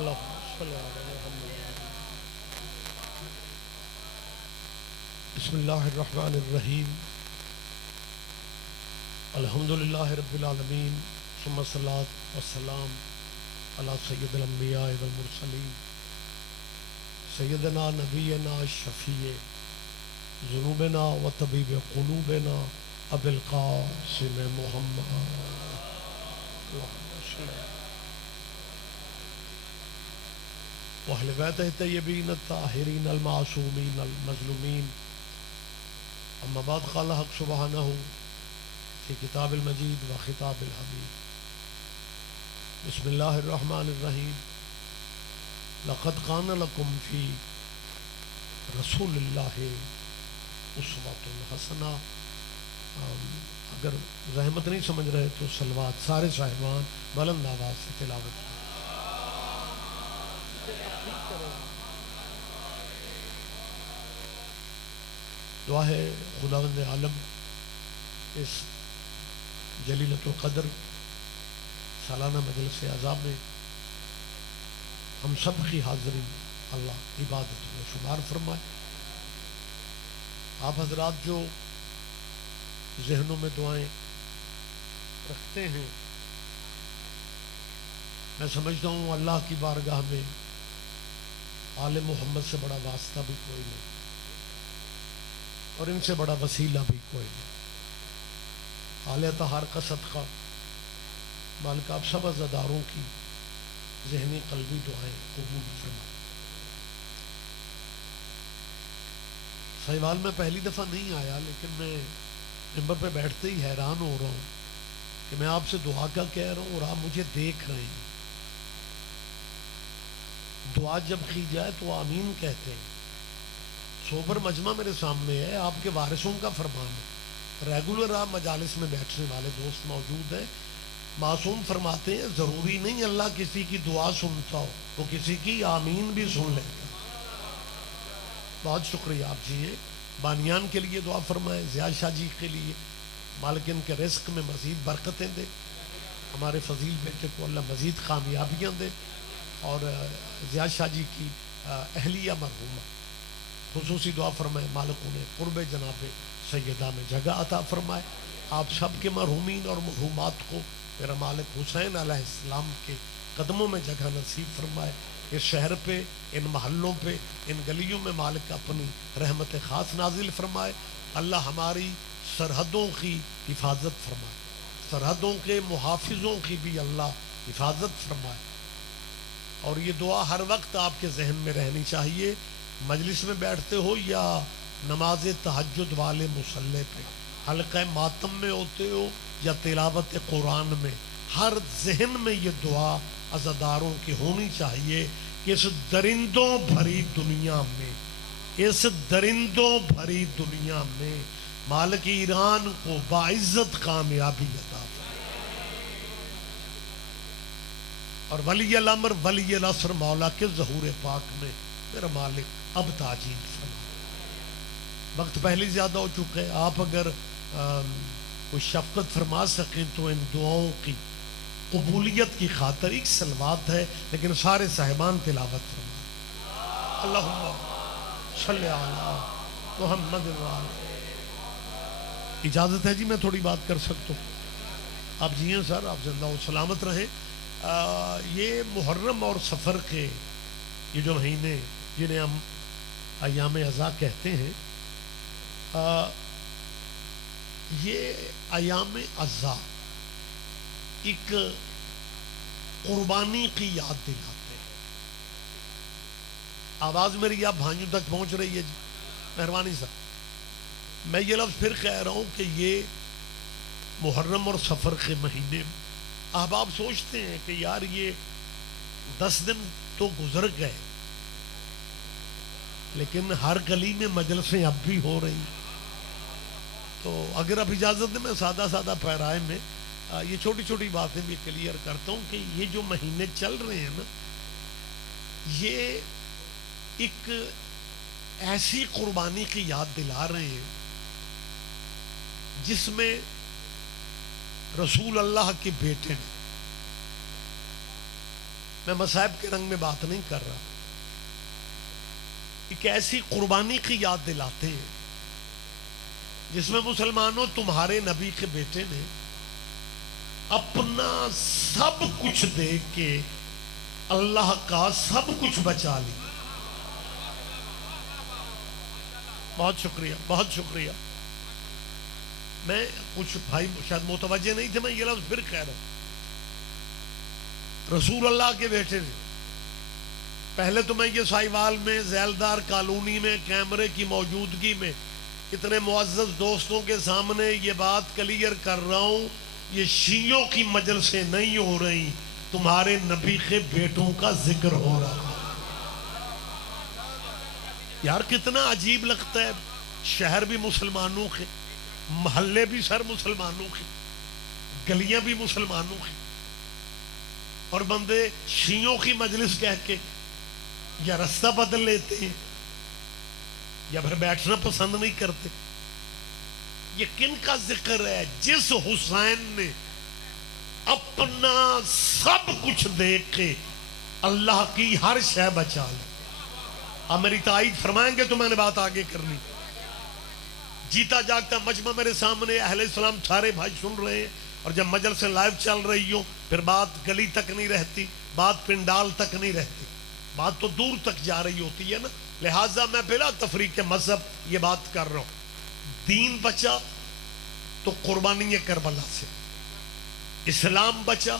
اللهم صل على محمد. بسم اللہ الرحمن الرحیم. الحمد للہ رب العالمین ثم الصلاۃ والسلام علی سید الانبیاء والمرسلین سیدنا نبینا شفیع ذنوبنا و طبیب قلوبنا ابی القاسم محمد. اللهم صل وأہل بیتہ الطیبین الطاہرین المعصومین المظلومین. اما بعد قال حق سبحانہ فی کتاب المجید و خطاب الحبیب. بسم اللہ الرحمن الرحیم. لقد کان لکم فی رسول اللہ اسوۃ حسنہ. اگر زحمت نہیں سمجھ رہے تو صلوات سارے صاحبان بلند آواز سے تلاوت. دعا ہے خداوند عالم اس جلیلۃ القدر سالانہ مجلس اعزاز میں ہم سب کی حاضری اللہ عبادت میں شمار فرمائے. آپ حضرات جو ذہنوں میں دعائیں رکھتے ہیں، میں سمجھتا ہوں اللہ کی بارگاہ میں آل محمد سے بڑا واسطہ بھی کوئی نہیں اور ان سے بڑا وسیلہ بھی کوئی نہیں. آل اطہار کا صدقہ مالک آپ سب عزاداروں کی ذہنی قلبی دعائیں قبول فرمائے. سہیوال میں پہلی دفعہ نہیں آیا، لیکن میں ممبر پہ بیٹھتے ہی حیران ہو رہا ہوں کہ میں آپ سے دعا کا کہہ رہا ہوں اور آپ مجھے دیکھ رہے ہیں. دعا جب کی جائے تو آمین کہتے ہیں. سوبر مجمع میرے سامنے ہے، آپ کے وارثوں کا فرمان ہے. ریگولر آپ مجالس میں بیٹھنے والے دوست موجود ہیں. معصوم فرماتے ہیں ضروری نہیں اللہ کسی کی دعا سنتا ہو، وہ کسی کی آمین بھی سن لیتا. بہت شکریہ آپ جی. بانیان کے لیے دعا فرمائیں، زیاد شاہ جی کے لیے مالک ان کے رزق میں مزید برکتیں دے، ہمارے فضیل بیٹے کو اللہ مزید کامیابیاں دے، اور زیاد شاہ جی کی اہلیہ مرحومہ خصوصی دعا فرمائے مالک انہیں قرب جناب سیدہ میں جگہ عطا فرمائے. آپ سب کے مرحومین اور مرحومات کو میرا مالک حسین علیہ السلام کے قدموں میں جگہ نصیب فرمائے. اس شہر پہ، ان محلوں پہ، ان گلیوں میں مالک اپنی رحمت خاص نازل فرمائے. اللہ ہماری سرحدوں کی حفاظت فرمائے، سرحدوں کے محافظوں کی بھی اللہ حفاظت فرمائے. اور یہ دعا ہر وقت آپ کے ذہن میں رہنی چاہیے، مجلس میں بیٹھتے ہو یا نماز تہجد والے مصلی پہ، حلقہ ماتم میں ہوتے ہو یا تلاوت قرآن میں، ہر ذہن میں یہ دعا عزاداروں کی ہونی چاہیے کہ اس درندوں بھری دنیا میں، اس درندوں بھری دنیا میں مالک ایران کو باعزت کامیابی عطا فرمائے. اور ولی الامر ولی العصر مولا کے ظہور پاک میں میرا مالک اب تاجیل فرمائے. وقت پہلے زیادہ ہو چکا ہے، آپ اگر کوئی شفقت فرما سکیں تو ان دعاؤں کی قبولیت کی خاطر ایک صلوات ہے، لیکن سارے صاحبان تلاوت فرمائے. اللہم صلی علی محمد وعلی. اجازت ہے جی میں تھوڑی بات کر سکتا ہوں؟ آپ جی ہیں سر، آپ زندہ و سلامت رہیں. یہ محرم اور سفر کے یہ جو مہینے جنہیں ہم ایام عزا کہتے ہیں، یہ ایام عزا ایک قربانی کی یاد دلاتے ہیں. آواز میری آپ بھائیوں تک پہنچ رہی ہے جی؟ مہربانی صاحب. میں یہ لفظ پھر کہہ رہا ہوں کہ یہ محرم اور سفر کے مہینے احباب سوچتے ہیں کہ یار یہ 10 دن تو گزر گئے، لیکن ہر گلی میں مجلسیں اب بھی ہو رہی. تو اگر آپ اجازت دیں میں سادہ سادہ پیرائے میں یہ چھوٹی چھوٹی باتیں بھی کلیئر کرتا ہوں کہ یہ جو مہینے چل رہے ہیں نا، یہ ایک ایسی قربانی کی یاد دلا رہے ہیں جس میں رسول اللہ کے بیٹے نے میں مصائب کے رنگ میں بات نہیں کر رہا، ایک ایسی قربانی کی یاد دلاتے ہیں جس میں مسلمانوں تمہارے نبی کے بیٹے نے اپنا سب کچھ دے کے اللہ کا سب کچھ بچا لی. بہت شکریہ، بہت شکریہ. میں کچھ بھائی شاید متوجہ نہیں تھے، میں یہ لفظ پھر کہہ رہا ہوں. رسول اللہ کے بیٹے نے پہلے تو میں یہ سائیوال میں ذیلدار کالونی میں کیمرے کی موجودگی میں اتنے معزز دوستوں کے سامنے یہ بات کلیئر کر رہا ہوں، یہ شیعوں کی مجلسیں نہیں ہو رہی، تمہارے نبی کے بیٹوں کا ذکر ہو رہا. یار کتنا عجیب لگتا ہے، شہر بھی مسلمانوں کے، محلے بھی سر مسلمانوں کے، گلیاں بھی مسلمانوں کی، اور بندے شیعوں کی مجلس کہہ کے یا رستہ بدل لیتے ہیں یا پھر بیٹھنا پسند نہیں کرتے. یہ کن کا ذکر ہے؟ جس حسین نے اپنا سب کچھ دے کے اللہ کی ہر شے بچا لی. آپ میری تائید فرمائیں گے تو میں نے بات آگے کرنی. جیتا جاگتا مجمع میرے سامنے، اہل اسلام سارے بھائی سن رہے ہیں، اور جب مجلس لائیو چل رہی ہو پھر بات گلی تک نہیں رہتی، بات پنڈال تک نہیں رہتی، بات تو دور تک جا رہی ہوتی ہے نا. لہٰذا میں بلا تفریق مذہب یہ بات کر رہا ہوں. دین بچا تو قربانی کربلا سے، اسلام بچا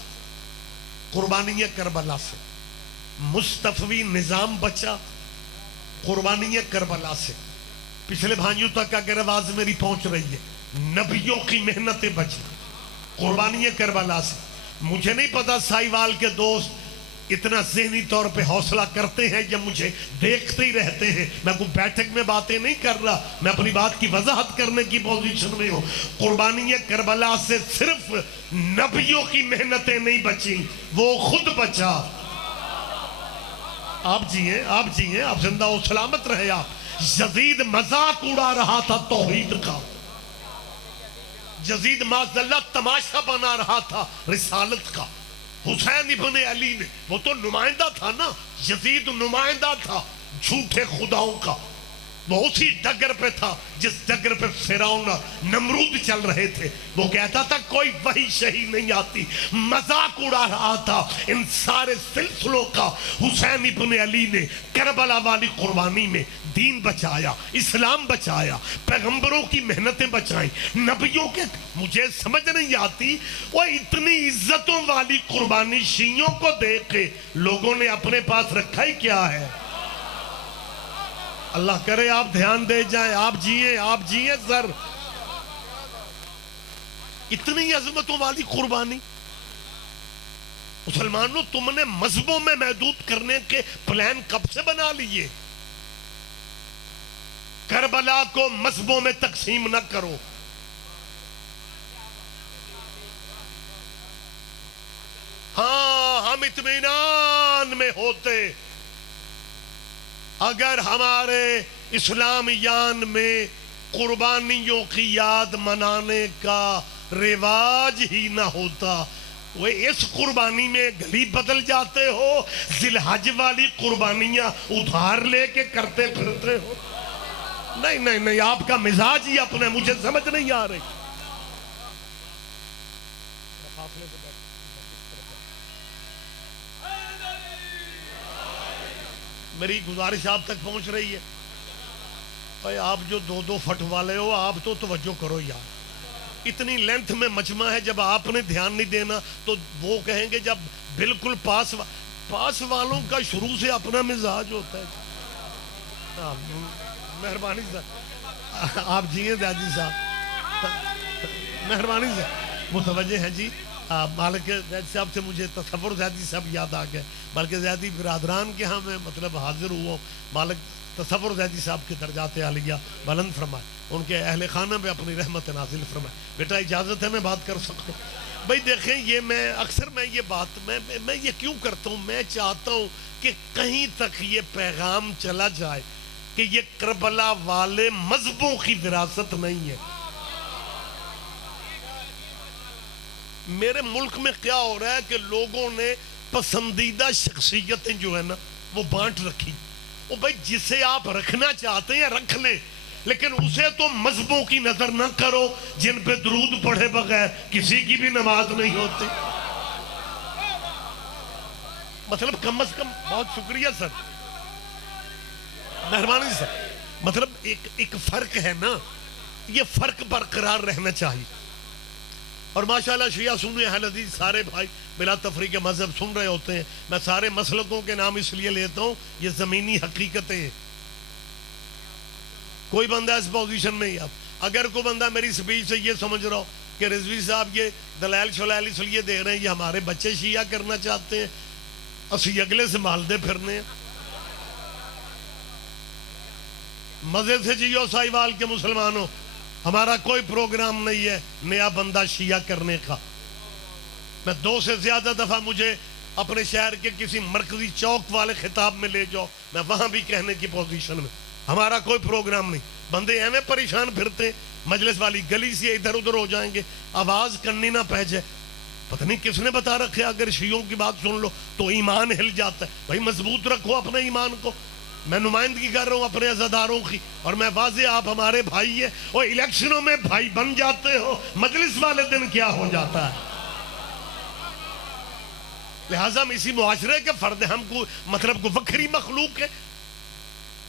قربانی کربلا سے، مصطفی نظام بچا قربانی کربلا سے. پچھلے بھائیوں تک اگر آواز میری پہنچ رہی ہے، نبیوں کی محنتیں بچی قربانی کربلا سے. مجھے نہیں پتا سائیوال کے دوست اتنا ذہنی طور پہ حوصلہ کرتے ہیں یا مجھے دیکھتے ہی رہتے ہیں. میں کوئی بیٹھک میں باتیں نہیں کر رہا، میں اپنی بات کی وضاحت کرنے کی پوزیشن میں ہوں. قربانی کربلا سے صرف نبیوں کی محنتیں نہیں بچی، وہ خود بچا. آپ جیئے، آپ جیئے، آپ زندہ و سلامت رہے. آپ یزید مذاق اڑا رہا تھا توحید کا، یزید معاذ اللہ تماشا بنا رہا تھا رسالت کا. حسین ابن علی نے، وہ تو نمائندہ تھا نا، یزید نمائندہ تھا جھوٹے خداؤں کا. وہ اسی ڈگر پہ تھا جس ڈگر پہ فرعون اور نمرود چل رہے تھے. وہ کہتا تھا کوئی وحی شہی نہیں آتی، مذاق اڑا رہا تھا ان سارے سلسلوں کا. حسین ابن علی نے کربلا والی قربانی میں دین بچایا، اسلام بچایا، پیغمبروں کی محنتیں بچائیں، نبیوں کے. مجھے سمجھ نہیں آتی وہ اتنی عزتوں والی قربانی شیعوں کو دیکھ کے لوگوں نے اپنے پاس رکھا ہی کیا ہے. اللہ کرے آپ دھیان دے جائیں. آپ جیئے، آپ جیئے سر. اتنی عظمتوں والی قربانی مسلمانوں تم نے مذہبوں میں محدود کرنے کے پلان کب سے بنا لیے؟ کربلا کو مذہبوں میں تقسیم نہ کرو. ہاں ہم اطمینان میں ہوتے اگر ہمارے اسلامیان میں قربانیوں کی یاد منانے کا رواج ہی نہ ہوتا. وہ اس قربانی میں گلی بدل جاتے ہو، ذی الحج والی قربانیاں ادھار لے کے کرتے پھرتے ہو. نہیں نہیں نہیں، آپ کا مزاج ہی اپنے، مجھے سمجھ نہیں آ رہی. میری گزارش آپ تک پہنچ رہی ہے؟ بھائی آپ جو دو دو فٹ والے ہو، آپ تو توجہ کرو یار. اتنی لینتھ میں مجمع ہے، جب آپ نے دھیان نہیں دینا تو وہ کہیں گے جب بالکل پاس والوں کا شروع سے اپنا مزاج ہوتا ہے. مہربانی صاحب، آپ جیئے زیادی صاحب، مہربانی سے متوجہ ہیں جی. مالک زید صاحب سے مجھے تصور زیدی صاحب یاد آ گئے، بلکہ زیدی برادران کے ہاں میں مطلب حاضر ہوا. مالک تصور زیدی صاحب کے درجات عالیہ بلند فرمائے، ان کے اہل خانہ میں اپنی رحمت نازل فرمائے. بیٹا اجازت ہے میں بات کر سکتا ہوں؟ بھائی دیکھیں، یہ میں اکثر یہ بات میں یہ کیوں کرتا ہوں، میں چاہتا ہوں کہ کہیں تک یہ پیغام چلا جائے کہ یہ کربلا والے مذہبوں کی وراثت نہیں ہے. میرے ملک میں کیا ہو رہا ہے کہ لوگوں نے پسندیدہ شخصیتیں جو ہے نا وہ بانٹ رکھی. وہ بھائی جسے آپ رکھنا چاہتے ہیں رکھ لیں، لیکن اسے تو مذہبوں کی نظر نہ کرو جن پہ درود پڑھے بغیر کسی کی بھی نماز نہیں ہوتی. مطلب کم از کم، بہت شکریہ سر، مہربانی سر، مطلب ایک فرق ہے نا، یہ فرق برقرار رہنا چاہیے. اور ماشاءاللہ شیعہ سنی اہل حدیث سارے بھائی بلا تفریق مذہب سن رہے ہوتے ہیں. میں سارے مسلکوں کے نام اس لیے لیتا ہوں، یہ زمینی حقیقتیں ہیں. کوئی بندہ اس پوزیشن میں ہی، اگر کوئی بندہ میری سپیچ سے یہ سمجھ رہا ہو کہ رضوی صاحب یہ دلائل شلائل اس لیے دے رہے ہیں یہ ہمارے بچے شیعہ کرنا چاہتے ہیں، اسی اگلے سے مالدے پھرنے ہیں، مزے سے جیو سائیوال کے مسلمانوں. ہمارا کوئی پروگرام نہیں ہے نیا بندہ شیعہ کرنے کا. میں 2 سے زیادہ دفعہ مجھے اپنے شہر کے کسی مرکزی چوک والے خطاب میں لے جاؤ، میں وہاں بھی کہنے کی پوزیشن میں. ہمارا کوئی پروگرام نہیں. بندے ایویں پریشان پھرتے، مجلس والی گلی سے ادھر ادھر ہو جائیں گے، آواز کرنی نہ پہ جائے. پتہ نہیں کس نے بتا رکھے اگر شیعوں کی بات سن لو تو ایمان ہل جاتا ہے. بھائی مضبوط رکھو اپنے ایمان کو. میں نمائندگی کر رہا ہوں اپنے عزاداروں کی، اور میں واضح، آپ ہمارے بھائی ہیں، اور الیکشنوں میں بھائی بن جاتے ہو، مجلس والے دن کیا ہو جاتا ہے. لہٰذا ہم اسی معاشرے کے فرد، ہم کو مطلب کو وکری مخلوق ہے.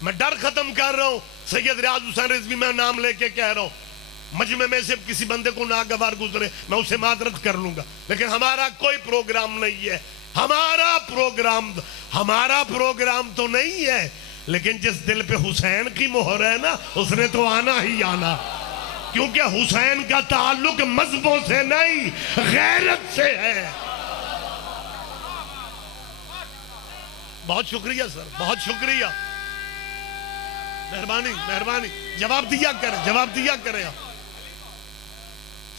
میں ڈر ختم کر رہا ہوں. سید ریاض حسین رضوی میں نام لے کے کہہ رہا ہوں، مجمع میں سے کسی بندے کو ناگوار گزرے میں اسے معذرت کر لوں گا، لیکن ہمارا کوئی پروگرام نہیں ہے. ہمارا پروگرام تو نہیں ہے، لیکن جس دل پہ حسین کی مہر ہے نا اس نے تو آنا ہی آنا، کیونکہ حسین کا تعلق مذہبوں سے نہیں غیرت سے ہے. بہت شکریہ سر، بہت شکریہ، مہربانی. جواب دیا کریں آپ.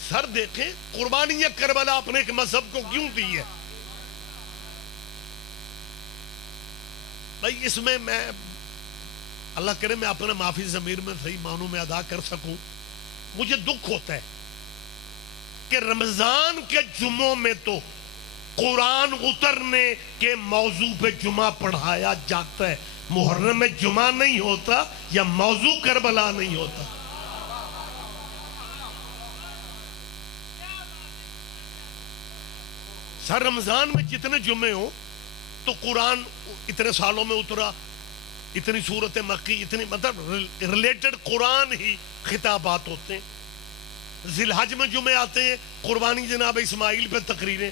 سر دیکھیں قربانی کربلا اپنے ایک مذہب کو کیوں دی ہے. بھائی اس میں اللہ کرے میں اپنے معافی ضمیر میں صحیح معنوں میں ادا کر سکوں. مجھے دکھ ہوتا ہے کہ رمضان کے جمعوں میں تو قرآن اترنے کے موضوع پہ جمعہ پڑھایا جاتا ہے، محرم میں جمعہ نہیں ہوتا یا موضوع کربلا نہیں ہوتا. سر رمضان میں جتنے جمعے ہوں تو قرآن اتنے سالوں میں اترا، اتنی صورت مکی، اتنی مطلب ریلیٹڈ قرآن ہی خطابات ہوتے ہیں. ذی الحج میں جمعے آتے ہیں، قربانی جناب اسماعیل پہ تقریریں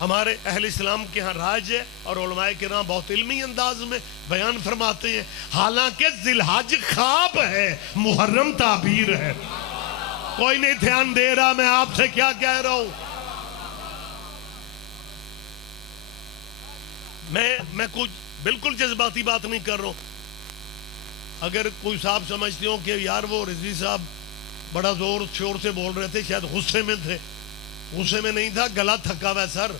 ہمارے اہل اسلام کے ہاں رائج ہے، اور علماء کرام بہت علمی انداز میں بیان فرماتے ہیں. حالانکہ ذی الحج خواب ہے، محرم تعبیر ہے. کوئی نہیں دھیان دے رہا میں آپ سے کیا کہہ رہا ہوں. میں کچھ بالکل جذباتی بات نہیں کر رہا ہوں. اگر کوئی صاحب سمجھتے ہو کہ یار وہ رضوی صاحب بڑا زور شور سے بول رہے تھے، شاید غصے میں تھے. غصے میں نہیں تھا، گلا تھکا ہوا ہے سر.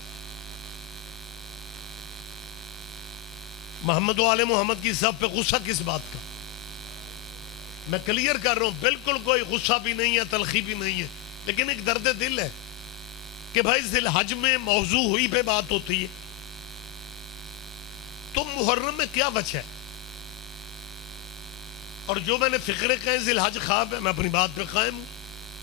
محمد و آل محمد کی صف پہ غصہ کس بات کا؟ میں کلیئر کر رہا ہوں، بالکل کوئی غصہ بھی نہیں ہے، تلخی بھی نہیں ہے، لیکن ایک درد دل ہے کہ بھائی ذی الحج میں موضوع ہوئی پہ بات ہوتی ہے تو محرم میں کیا بچا ہے؟ اور جو میں نے فکرے کہیں ذی الحج خواب ہے، میں اپنی بات پہ قائم ہوں.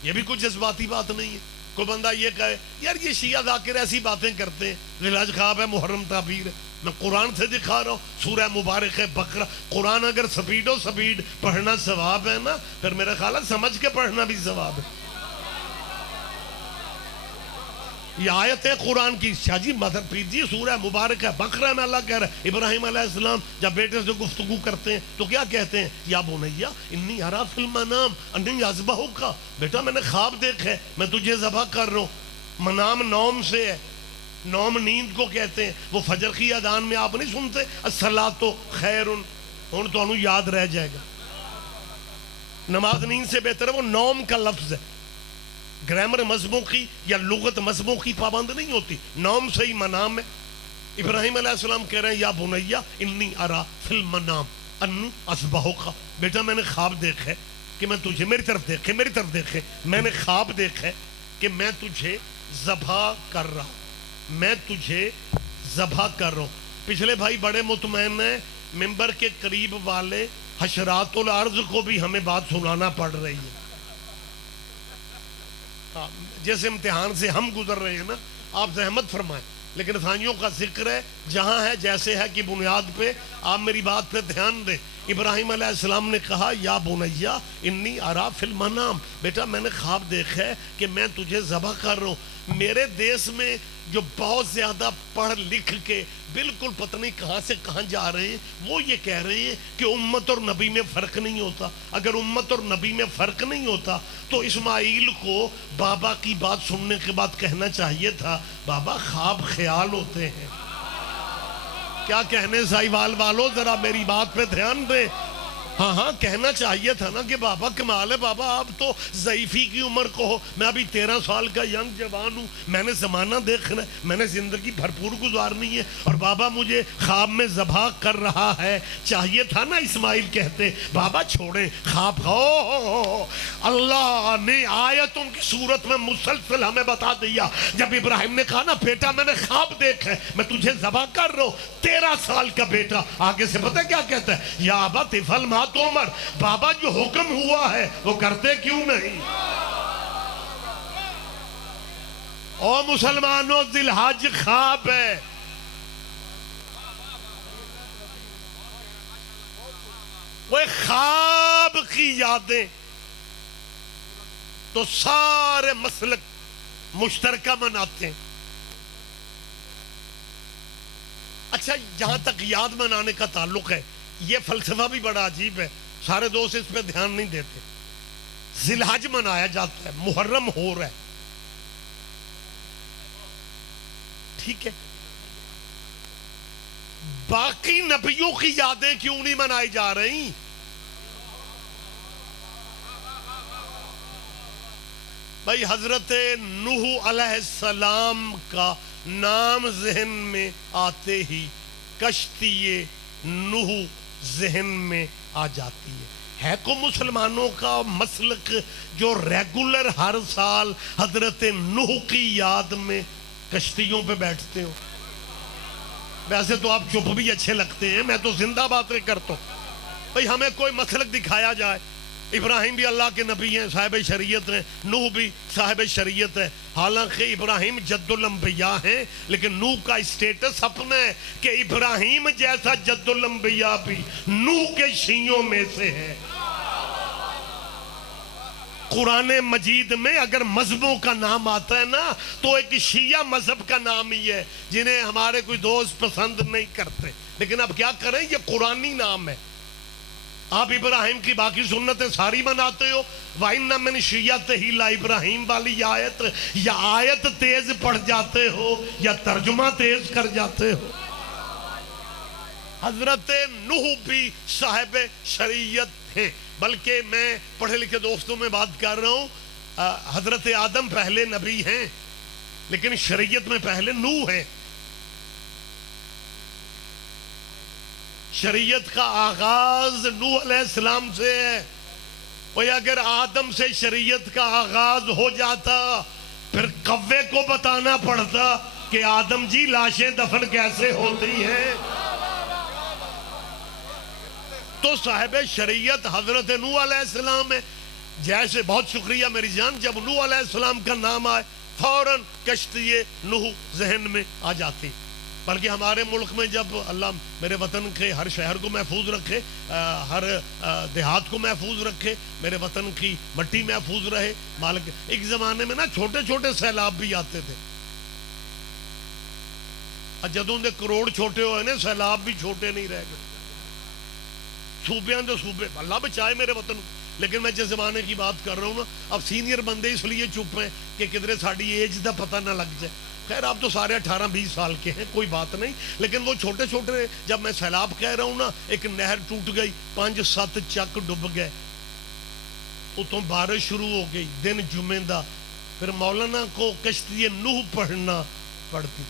یہ بھی کوئی جذباتی بات نہیں ہے. کوئی بندہ یہ کہے یار یہ شیعہ ذاکر ایسی باتیں کرتے ہیں، ذی الحج خواب ہے، محرم تعبیر ہے. میں قرآن سے دکھا رہا ہوں، سورہ مبارک بقرہ. قرآن اگر سپیڈ پڑھنا ثواب ہے نا، پھر میرا خیال ہے سمجھ کے پڑھنا بھی ثواب ہے. یہ آیت ہے قرآن کی، شاہ جی مدر پیجیے، سورہ مبارک ہے بقرہ میں اللہ کہہ رہا ہے. ابراہیم علیہ السلام جب بیٹے سے گفتگو کرتے ہیں تو کیا کہتے ہیں؟ یا بنیا انی ارا فی المنام انی اذبحک، بیٹا میں نے خواب دیکھا ہے میں تجھے ذبح کر رہا ہوں. منام نوم سے ہے، نوم نیند کو کہتے ہیں. وہ فجر کی اذان میں آپ نہیں سنتے الصلاۃ خیر، ہن تو انہوں یاد رہ جائے گا. نماز نیند سے بہتر ہے، وہ نوم کا لفظ ہے. گرامر مذہبوں کی یا لغت مذہبوں کی پابند نہیں ہوتی، نوم سے ہی منام ہے. ابراہیم علیہ السلام کہہ رہے ہیں یا بنیا انی ارا فی المنام انی اذبحک، بیٹا میں نے خواب دیکھا ہے کہ میں تجھے، میری طرف دیکھے، میں نے خواب دیکھا ہے کہ میں تجھے ذبح کر رہا ہوں. میں تجھے ذبح کر رہا ہوں. پچھلے بھائی بڑے مطمئن ہیں, ممبر کے قریب والے حشرات الارض کو بھی ہمیں بات سنانا پڑ رہی ہے. جس امتحان سے ہم گزر رہے ہیں نا, آپ زحمت فرمائیں. لیکن ثانیوں کا ذکر ہے, جہاں ہے جیسے ہے کی بنیاد پہ آپ میری بات پہ دھیان دیں. ابراہیم علیہ السلام نے کہا یا بنیا انی ارا فی المنام, بیٹا میں نے خواب دیکھا ہے کہ میں تجھے ذبح کر رہا ہوں. میرے دیس میں جو بہت زیادہ پڑھ لکھ کے بالکل پتہ نہیں کہاں سے کہاں جا رہے ہیں, وہ یہ کہہ رہے ہیں کہ امت اور نبی میں فرق نہیں ہوتا. اگر امت اور نبی میں فرق نہیں ہوتا تو اسماعیل کو بابا کی بات سننے کے بعد کہنا چاہیے تھا بابا خواب خیال ہوتے ہیں. کیا کہنے سائیوال والو, ذرا میری بات پہ دھیان دیں. ہاں کہنا چاہیے تھا نا کہ بابا کمال ہے, بابا آپ تو ضعیفی کی عمر کو ہو, میں ابھی 13 سال کا ینگ جوان ہوں, میں نے زمانہ دیکھنا ہے, میں نے زندگی بھرپور گزارنی ہے, اور بابا مجھے خواب میں ذبح کر رہا ہے. چاہیے تھا نا اسماعیل کہتے بابا چھوڑیں خواب. اللہ نے آیتوں کی صورت میں مسلسل ہمیں بتا دیا. جب ابراہیم نے کہا نا بیٹا میں نے خواب دیکھا ہے, میں تجھے ذبح کر رہا ہوں, 13 سال کا بیٹا آگے سے پتہ کیا کہتا ہے, یا ابا تفعل ما تؤمر, بابا جو حکم ہوا ہے وہ کرتے کیوں نہیں. او مسلمانوں, ذی الحج خواب ہے. وہ خواب کی یادیں تو سارے مسلک مشترکہ مناتے ہیں. اچھا, جہاں تک یاد منانے کا تعلق ہے, یہ فلسفہ بھی بڑا عجیب ہے, سارے دوست اس پہ دھیان نہیں دیتے. ذی الحج منایا جاتا ہے, محرم ہو رہا ہے, ٹھیک ہے, باقی نبیوں کی یادیں کیوں نہیں منائی جا رہی؟ بھائی حضرت نوح علیہ السلام کا نام ذہن میں آتے ہی کشتی نوح ذہن میں آ جاتی ہے کو مسلمانوں کا مسلک جو ریگولر ہر سال حضرت نوح کی یاد میں کشتیوں پہ بیٹھتے ہو. ویسے تو آپ چپ بھی اچھے لگتے ہیں, میں تو زندہ باتیں کرتا ہوں. بھئی ہمیں کوئی مسلک دکھایا جائے. ابراہیم بھی اللہ کے نبی ہیں, صاحب شریعت ہیں, نوح بھی صاحب شریعت ہے. حالانکہ ابراہیم جد الانبیاء ہیں, لیکن نوح کا اسٹیٹس اپنا ہے کہ ابراہیم جیسا جد الانبیاء بھی نوح کے شیعوں میں سے ہے. قرآن مجید میں اگر مذہبوں کا نام آتا ہے نا تو ایک شیعہ مذہب کا نام ہی ہے, جنہیں ہمارے کوئی دوست پسند نہیں کرتے. لیکن اب کیا کریں, یہ قرآنی نام ہے. آپ ابراہیم کی باقی سنتیں ساری مناتے ہو, وَإِنَّ مِنْ شِيَّتِهِ لَإِبْرَاهِيمَ والی آیت, یا آیت تیز پڑھ جاتے ہو یا ترجمہ تیز کر جاتے ہو. حضرت نوح بھی صاحب شریعت تھے, بلکہ میں پڑھے لکھے دوستوں میں بات کر رہا ہوں, حضرت آدم پہلے نبی ہیں لیکن شریعت میں پہلے نوح ہیں. شریعت کا آغاز نوح علیہ السلام سے ہے. اور اگر آدم سے شریعت کا آغاز ہو جاتا پھر کوے کو بتانا پڑتا کہ آدم جی لاشیں دفن کیسے ہوتی ہیں. تو صاحب شریعت حضرت نوح علیہ السلام ہے. جیسے بہت شکریہ میری جان, جب نوح علیہ السلام کا نام آئے فوراً کشتی نوح ذہن میں آ جاتی. بلکہ ہمارے ملک میں جب اللہ میرے وطن کے ہر شہر کو محفوظ رکھے, ہر دیہات کو محفوظ رکھے, میرے وطن کی مٹی محفوظ رہے. مالک ایک زمانے میں نا چھوٹے چھوٹے سیلاب بھی آتے تھے. جدوں دے کروڑ چھوٹے ہوئے نے, سیلاب بھی چھوٹے نہیں رہ گئے. صوبیاں دے صوبے, اللہ بچائے میرے وطن. لیکن میں جس زمانے کی بات کر رہا ہوں نا, اب سینئر بندے اس لیے چپ ہیں کہ کدھر ساڑی ایج دا پتہ نہ لگ جائے. خیر آپ تو سارے 18-20 سال کے ہیں, کوئی بات نہیں. لیکن وہ چھوٹے چھوٹے, جب میں سیلاب کہہ رہا ہوں نا, ایک نہر ٹوٹ گئی, 5-7 چک ڈب گئے, اتوں بارش شروع ہو گئی, دن جمعے دا, پھر مولانا کو کشتی نوح پڑھنا پڑتی.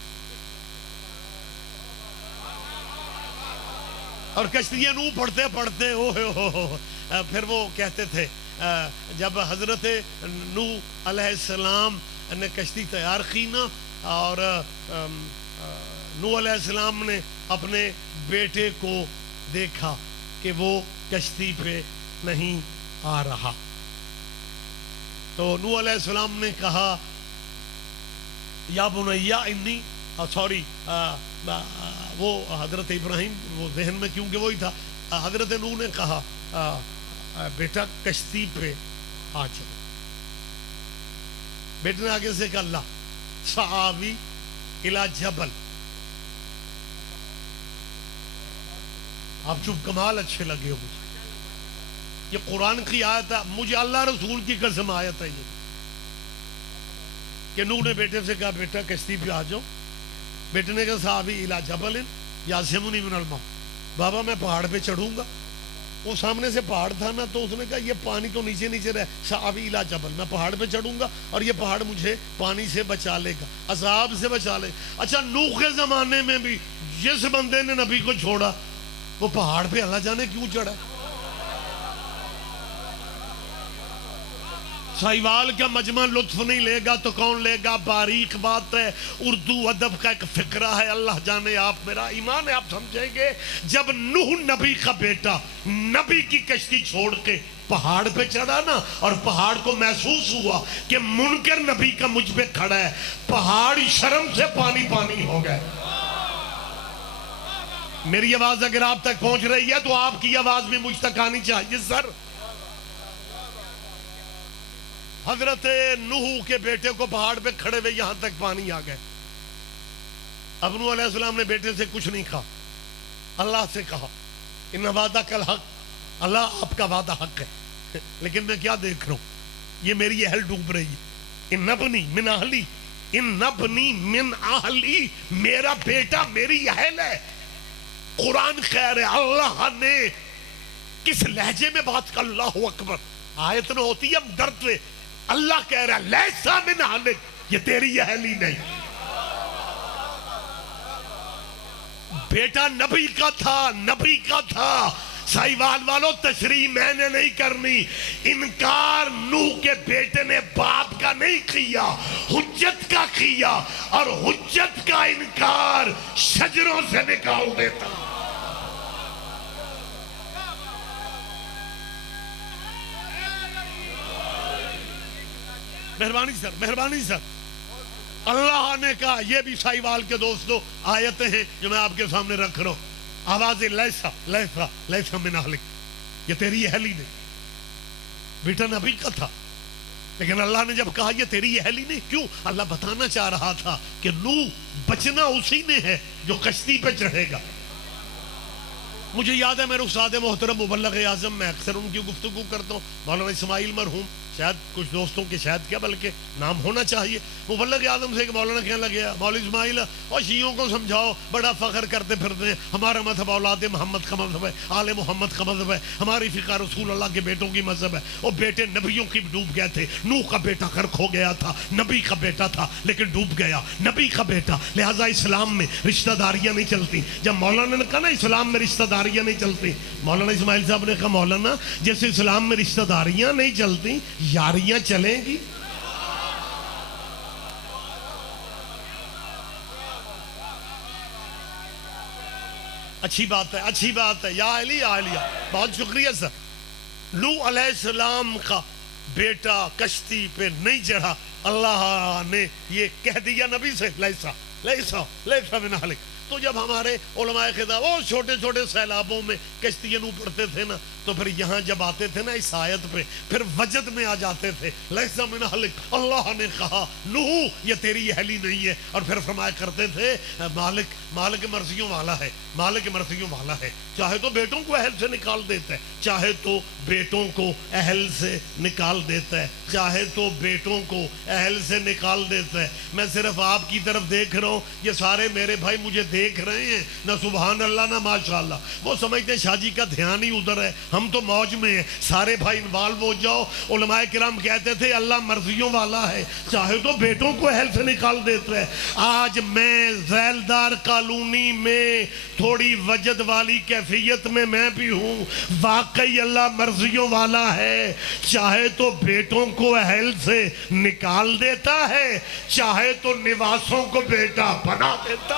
اور کشتی نوح پڑھتے پڑھتے پھر وہ کہتے تھے, جب حضرت نوح علیہ السلام نے کشتی تیار کی نا اور نوح علیہ السلام نے اپنے بیٹے کو دیکھا کہ وہ کشتی پہ نہیں آ رہا، تو نوح علیہ السلام نے کہا یا بنیا انی سوری وہ حضرت ابراہیم، وہ ذہن میں کیونکہ وہی تھا، حضرت نوح نے کہا بیٹا کشتی پہ آ جاؤ. بیٹے نے آگے سے کہا اللہ سآوی الی جبل. آپ چپ کمال اچھے لگے ہو مجھے، یہ قرآن کی آیت ہے، مجھے اللہ رسول کی قسم آیت ہے یہ کہ نوح نے بیٹے سے کہا بیٹا کشتی پہ آ جاؤ. بیٹے نے کہا سآوی الی جبل یعصمنی من الماء، بابا میں پہاڑ پہ چڑھوں گا. وہ سامنے سے پہاڑ تھا نا، تو اس نے کہا یہ پانی تو نیچے نیچے رہے، سآوی الی جبل، میں پہاڑ پہ چڑھوں گا اور یہ پہاڑ مجھے پانی سے بچا لے گا، عذاب سے بچا لے گا. اچھا نوح کے زمانے میں بھی جس بندے نے نبی کو چھوڑا وہ پہاڑ پہ اللہ جانے کیوں چڑھا. سائیوال کا مجمع لطف نہیں لے گا تو کون لے گا. باریک بات ہے، اردو ادب کا ایک فقرہ ہے، اللہ جانے آپ میرا ایمان ہے آپ سمجھیں گے. جب نوح نبی کا بیٹا نبی کی کشتی چھوڑ کے پہاڑ پہ چڑھا نا، اور پہاڑ کو محسوس ہوا کہ منکر نبی کا مجھ پہ کھڑا ہے، پہاڑ شرم سے پانی پانی ہو گئے. میری آواز اگر آپ تک پہنچ رہی ہے تو آپ کی آواز بھی مجھ تک آنی چاہیے سر. حضرت نوح کے بیٹے کو پہاڑ پہ کھڑے ہوئے یہاں تک پانی آ گئے. اب نوح علیہ السلام نے بیٹے سے کچھ نہیں کہا، اللہ سے کہا ان وعدک الحق، اللہ آپ کا وعدہ حق ہے، لیکن میں کیا دیکھ رہا ہوں یہ میری اہل ڈوب رہی ہے. ان ابنی من اہلی، ان ابنی من اہلی، میرا بیٹا میری اہل ہے. قرآن خیر ہے، اللہ نے کس لہجے میں بات کر، اللہ اکبر. آیت نہ ہوتی ہم ڈرتے، اللہ کہہ رہا لیسا من اہلک، یہ تیری اہل ہی نہیں. بیٹا نبی کا تھا، نبی کا تھا. سائیوال والوں تشریح میں نے نہیں کرنی. انکار نوح کے بیٹے نے باپ کا نہیں کیا، حجت کا کیا، اور حجت کا انکار شجروں سے نکال دیتا. مہربانی سر، مہربانی سر. اللہ نے کہا، یہ بھی سائیوال کے دوستو آیتیں ہیں جو میں آپ کے سامنے رکھ رہا ہوں. آواز لیسا لیسا لیسا من اہلک، یہ تیری اہل ہی نہیں. بیٹا نبی کا تھا، لیکن اللہ نے جب کہا یہ تیری اہل ہی نہیں، کیوں؟ اللہ بتانا چاہ رہا تھا کہ نوح بچنا اسی نے ہے جو کشتی پہ چڑھے گا. مجھے یاد ہے میرے استاد محترم مبلغ اعظم، میں اکثر ان کی گفتگو کرتا ہوں، مولانا اسماعیل مرحوم، شاید کچھ دوستوں کے شاید کیا بلکہ نام ہونا چاہیے. مبلغ اعظم سے ایک مولانا کہنے لگیا مولوی اسماعیل اور شیعوں کو سمجھاؤ، بڑا فخر کرتے پھرتے ہیں، ہمارا مذہب اولاد محمد کا مذہب ہے، آل محمد کا مذہب ہے، ہماری فقہ رسول اللہ کے بیٹوں کی مذہب ہے. وہ بیٹے نبیوں کی ڈوب گئے تھے. نوح کا بیٹا غرق ہو گیا تھا، نبی کا بیٹا تھا لیکن ڈوب گیا، نبی کا بیٹا. لہٰذا اسلام میں رشتہ داریاں نہیں چلتی. جب مولانا نے کہا نا اسلام میں رشتہ داریاں نہیں چلتی، مولانا اسماعیل صاحب نے کہا مولانا جیسے اسلام میں رشتہ داریاں نہیں چلتی، یاریاں چلیں گی. اچھی بات ہے، اچھی بات ہے. یا علی یا علی، بہت شکریہ سر. نوح علیہ السلام کا بیٹا کشتی پہ نہیں چڑھا، اللہ نے یہ کہہ دیا نبی سے لیسا لیسا لیسا من اہلک. تو جب ہمارے علماء خدا وہ چھوٹے چھوٹے سیلابوں میں کشتیاں نو پڑھتے تھے نا، تو پھر یہاں جب آتے تھے نا اس آیت پہ، پھر وجد میں آ جاتے تھے لیسا من اہلک. اللہ نے کہا نوح یہ تیری اہلی نہیں ہے، اور پھر فرمایا کرتے تھے مالک مرضیوں والا ہے، مالک مرضیوں والا ہے. چاہے تو بیٹوں کو اہل سے نکال دیتا ہے، چاہے تو بیٹوں کو اہل سے نکال دیتا ہے، چاہے تو بیٹوں کو اہل سے نکال دیتا ہے. میں صرف آپ کی طرف دیکھ رہا ہوں، یہ سارے میرے بھائی مجھے دیکھ رہے ہیں نہ سبحان اللہ نہ ماشاء اللہ. وہ سمجھتے ہیں شاہ جی کا دھیان ہی ادھر ہے, ہم تو موج میں ہیں. سارے بھائی انوالو ہو جاؤ. علماء کرام کہتے تھے اللہ مرضیوں والا ہے, چاہے تو بیٹوں کو اہل سے نکال دیتا ہے. آج میں ذیلدار کالونی میں تھوڑی وجد والی کیفیت میں بھی ہوں. واقعی اللہ مرضیوں والا ہے, چاہے تو بیٹوں کو اہل سے نکال دیتا ہے, چاہے تو نواسوں کو بیٹا بنا دیتا.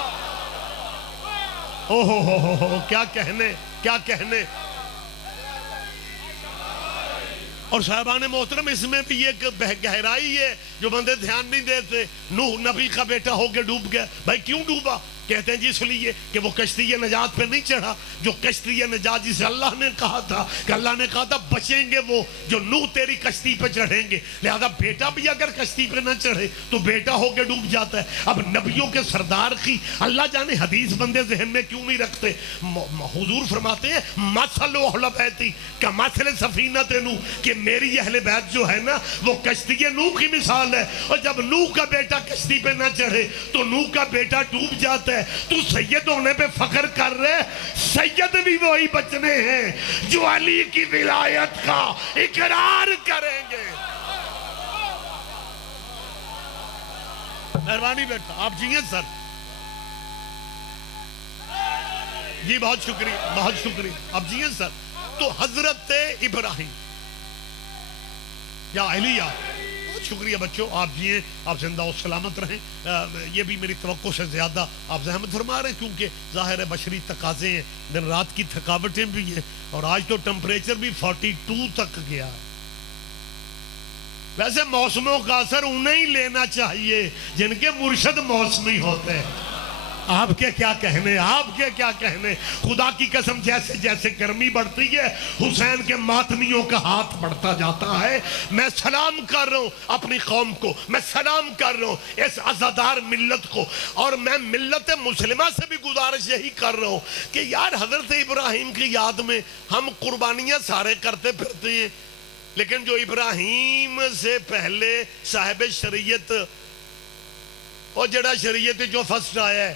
اوہ ہو کیا کہنے, کیا کہنے. اور صاحبان محترم اس میں بھی ایک گہرائی ہے جو بندے دھیان نہیں دیتے. نوح نبی کا بیٹا ہو کے ڈوب گیا. بھائی کیوں ڈوبا؟ کہتے ہیں جی اس لیے کہ وہ کشتی نجات پہ نہیں چڑھا. جو کشتی نجات جسے اللہ نے کہا تھا کہ اللہ نے کہا تھا بچیں گے وہ جو نوح تیری کشتی پہ چڑھیں گے. لہذا بیٹا بھی اگر کشتی پہ نہ چڑھے تو بیٹا ہو کے ڈوب جاتا ہے. اب نبیوں کے سردار کی اللہ جانے حدیث بندے ذہن میں کیوں نہیں رکھتے. حضور فرماتے ہیں مثل اہل بیتی کمثل سفینۃ نوح, کہ میری اہل بیت جو ہے نا وہ کشتی نوح کی مثال ہے. اور جب نوح کا بیٹا کشتی پہ نہ چڑھے تو نوح کا بیٹا ڈوب جاتا ہے. تو سید ہونے پہ فخر کر رہے, سید بھی وہی بچنے ہیں جو علی کی ولایت کا اقرار کریں گے. مہربانی بیٹا آپ جی ہیں سر جی, بہت شکریہ بہت شکریہ, آپ جی ہیں سر. تو حضرت ابراہیم یا علیہ, بہت شکریہ بچوں, آپ جیے, آپ زندہ و سلامت رہیں. یہ بھی میری توقع سے زیادہ آپ زحمت فرما رہے ہیں کیونکہ ظاہر ہے بشری تقاضے ہیں, دن رات کی تھکاوٹیں بھی ہیں, اور آج تو ٹمپریچر بھی 42 تک گیا ہے. ویسے موسموں کا اثر انہیں ہی لینا چاہیے جن کے مرشد موسمی ہوتے ہیں. آپ کے کیا کہنے, آپ کے کیا کہنے. خدا کی قسم جیسے جیسے گرمی بڑھتی ہے حسین کے ماتمیوں کا ہاتھ بڑھتا جاتا ہے. میں سلام کر رہا ہوں اپنی قوم کو, میں سلام کر رہا ہوں اس عزادار ملت کو, اور میں ملت مسلمہ سے بھی گزارش یہی کر رہا ہوں کہ یار حضرت ابراہیم کی یاد میں ہم قربانیاں سارے کرتے پھرتے ہیں, لیکن جو ابراہیم سے پہلے صاحب شریعت اور جڑا شریعت جو فرسٹ آیا ہے,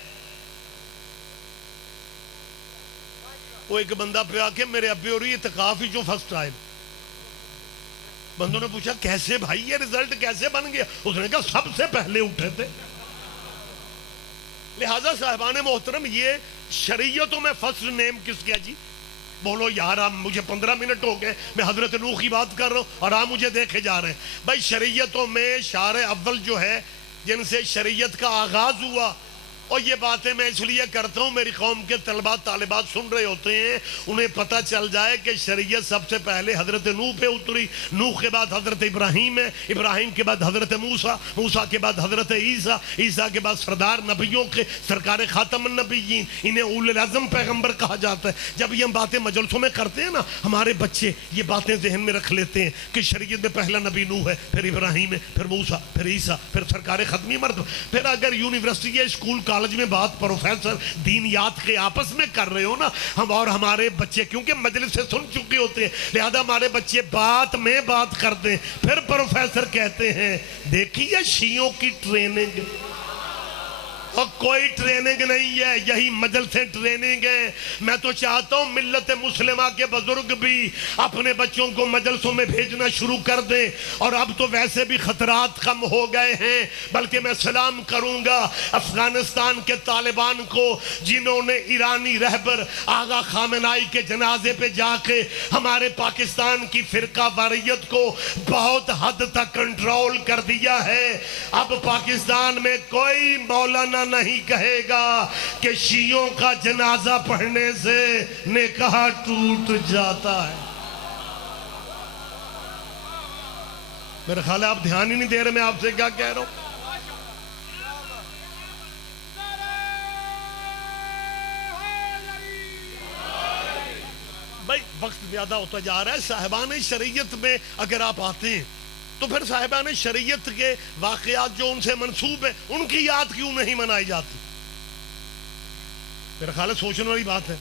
وہ ایک بندہ پہ آ کے میرے ابے اور یہ اعتکاف ہی جو فرسٹ آئے. بندوں نے پوچھا کیسے بھائی یہ رزلٹ کیسے بن گیا؟ اس نے کہا سب سے پہلے اٹھے تھے. لہٰذا صاحبان محترم یہ شریعتوں میں فرسٹ نیم کس کیا جی؟ بولو یار, آپ مجھے 15 منٹ ہو گئے میں حضرت نوح کی بات کر رہا ہوں اور آپ مجھے دیکھے جا رہے ہیں. بھائی شریعتوں میں شارع اول جو ہے جن سے شریعت کا آغاز ہوا, اور یہ باتیں میں اس لیے کرتا ہوں میری قوم کے طلباء طالبات سن رہے ہوتے ہیں, انہیں پتہ چل جائے کہ شریعت سب سے پہلے حضرت نوح پہ اتری, نوح کے بعد حضرت ابراہیم ہے, ابراہیم کے بعد حضرت موسیٰ, موسیٰ کے بعد حضرت عیسیٰ, عیسیٰ کے بعد سردار نبیوں کے سرکار خاتم النبیین, انہیں اولو العزم پیغمبر کہا جاتا ہے. جب یہ ہم باتیں مجلسوں میں کرتے ہیں نا, ہمارے بچے یہ باتیں ذہن میں رکھ لیتے ہیں کہ شریعت میں پہلا نبی نوح ہے, پھر ابراہیم ہے, پھر موسیٰ, پھر عیسیٰ, پھر سرکار ختمی مرد. پھر اگر یونیورسٹی یا اسکول کالج میں بات پروفیسر دینیات کے آپس میں کر رہے ہو نا, ہم اور ہمارے بچے کیونکہ مجلس سے سن چکے ہوتے ہیں, لہذا ہمارے بچے بات میں بات کرتے ہیں, پھر پروفیسر کہتے ہیں دیکھیے شیعوں کی ٹریننگ. اور کوئی ٹریننگ نہیں ہے, یہی مجلسیں ٹریننگ ہیں. میں تو چاہتا ہوں ملت مسلمہ کے بزرگ بھی اپنے بچوں کو مجلسوں میں بھیجنا شروع کر دیں. اور اب تو ویسے بھی خطرات کم ہو گئے ہیں, بلکہ میں سلام کروں گا افغانستان کے طالبان کو جنہوں نے ایرانی رہبر آغا خامنائی کے جنازے پہ جا کے ہمارے پاکستان کی فرقہ واریت کو بہت حد تک کنٹرول کر دیا ہے. اب پاکستان میں کوئی مولانا نہیں کہے گا کہ شیعوں کا جنازہ پڑھنے سے نکاح ٹوٹ جاتا ہے. میرا خیال ہے آپ دھیان ہی نہیں دے رہے میں آپ سے کیا کہہ رہا ہوں. بھائی وقت زیادہ ہوتا جا رہا ہے. صاحبان شریعت میں اگر آپ آتے ہیں تو پھر صاحبان شریعت کے واقعات جو ان سے منسوب ہیں ان کی یاد کیوں نہیں منائی جاتی؟ میرا خیال ہے سوچنے والی بات ہے.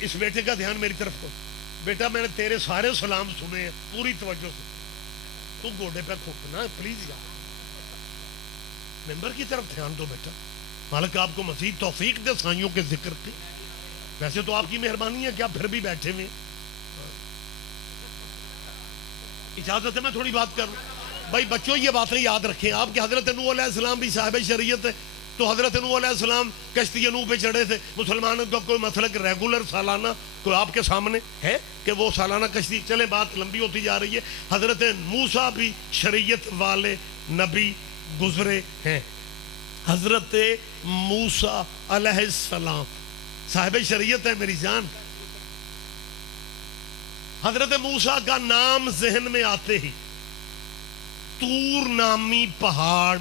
اس بیٹے کا دھیان میری طرف کو. بیٹا میں نے تیرے سارے سلام سنے ہیں پوری توجہ سے, تو گوڑے پہ کھوکنا پلیز یار, ممبر کی طرف دھیان دو بیٹا. مالک آپ کو مزید توفیق دے سائیوں کے ذکر کی. ویسے تو آپ کی مہربانی ہے کہ آپ پھر بھی بیٹھے ہوئے. اجازت ہے میں تھوڑی بات کر رہا ہوں. بھائی بچوں یہ باتیں یاد رکھیں آپ کہ حضرت نوح علیہ السلام بھی صاحب شریعت ہے. تو حضرت نوح علیہ السلام کشتی نوح پہ چڑھے تھے. مسلمانوں کا کوئی مسلک ریگولر سالانہ کوئی آپ کے سامنے ہے کہ وہ سالانہ کشتی چلے؟ بات لمبی ہوتی جا رہی ہے. حضرت موسیٰ بھی شریعت والے نبی گزرے ہیں. حضرت موسیٰ علیہ السلام صاحب شریعت ہے میری جان. حضرت موسیٰ کا نام ذہن میں آتے ہی طور نامی پہاڑ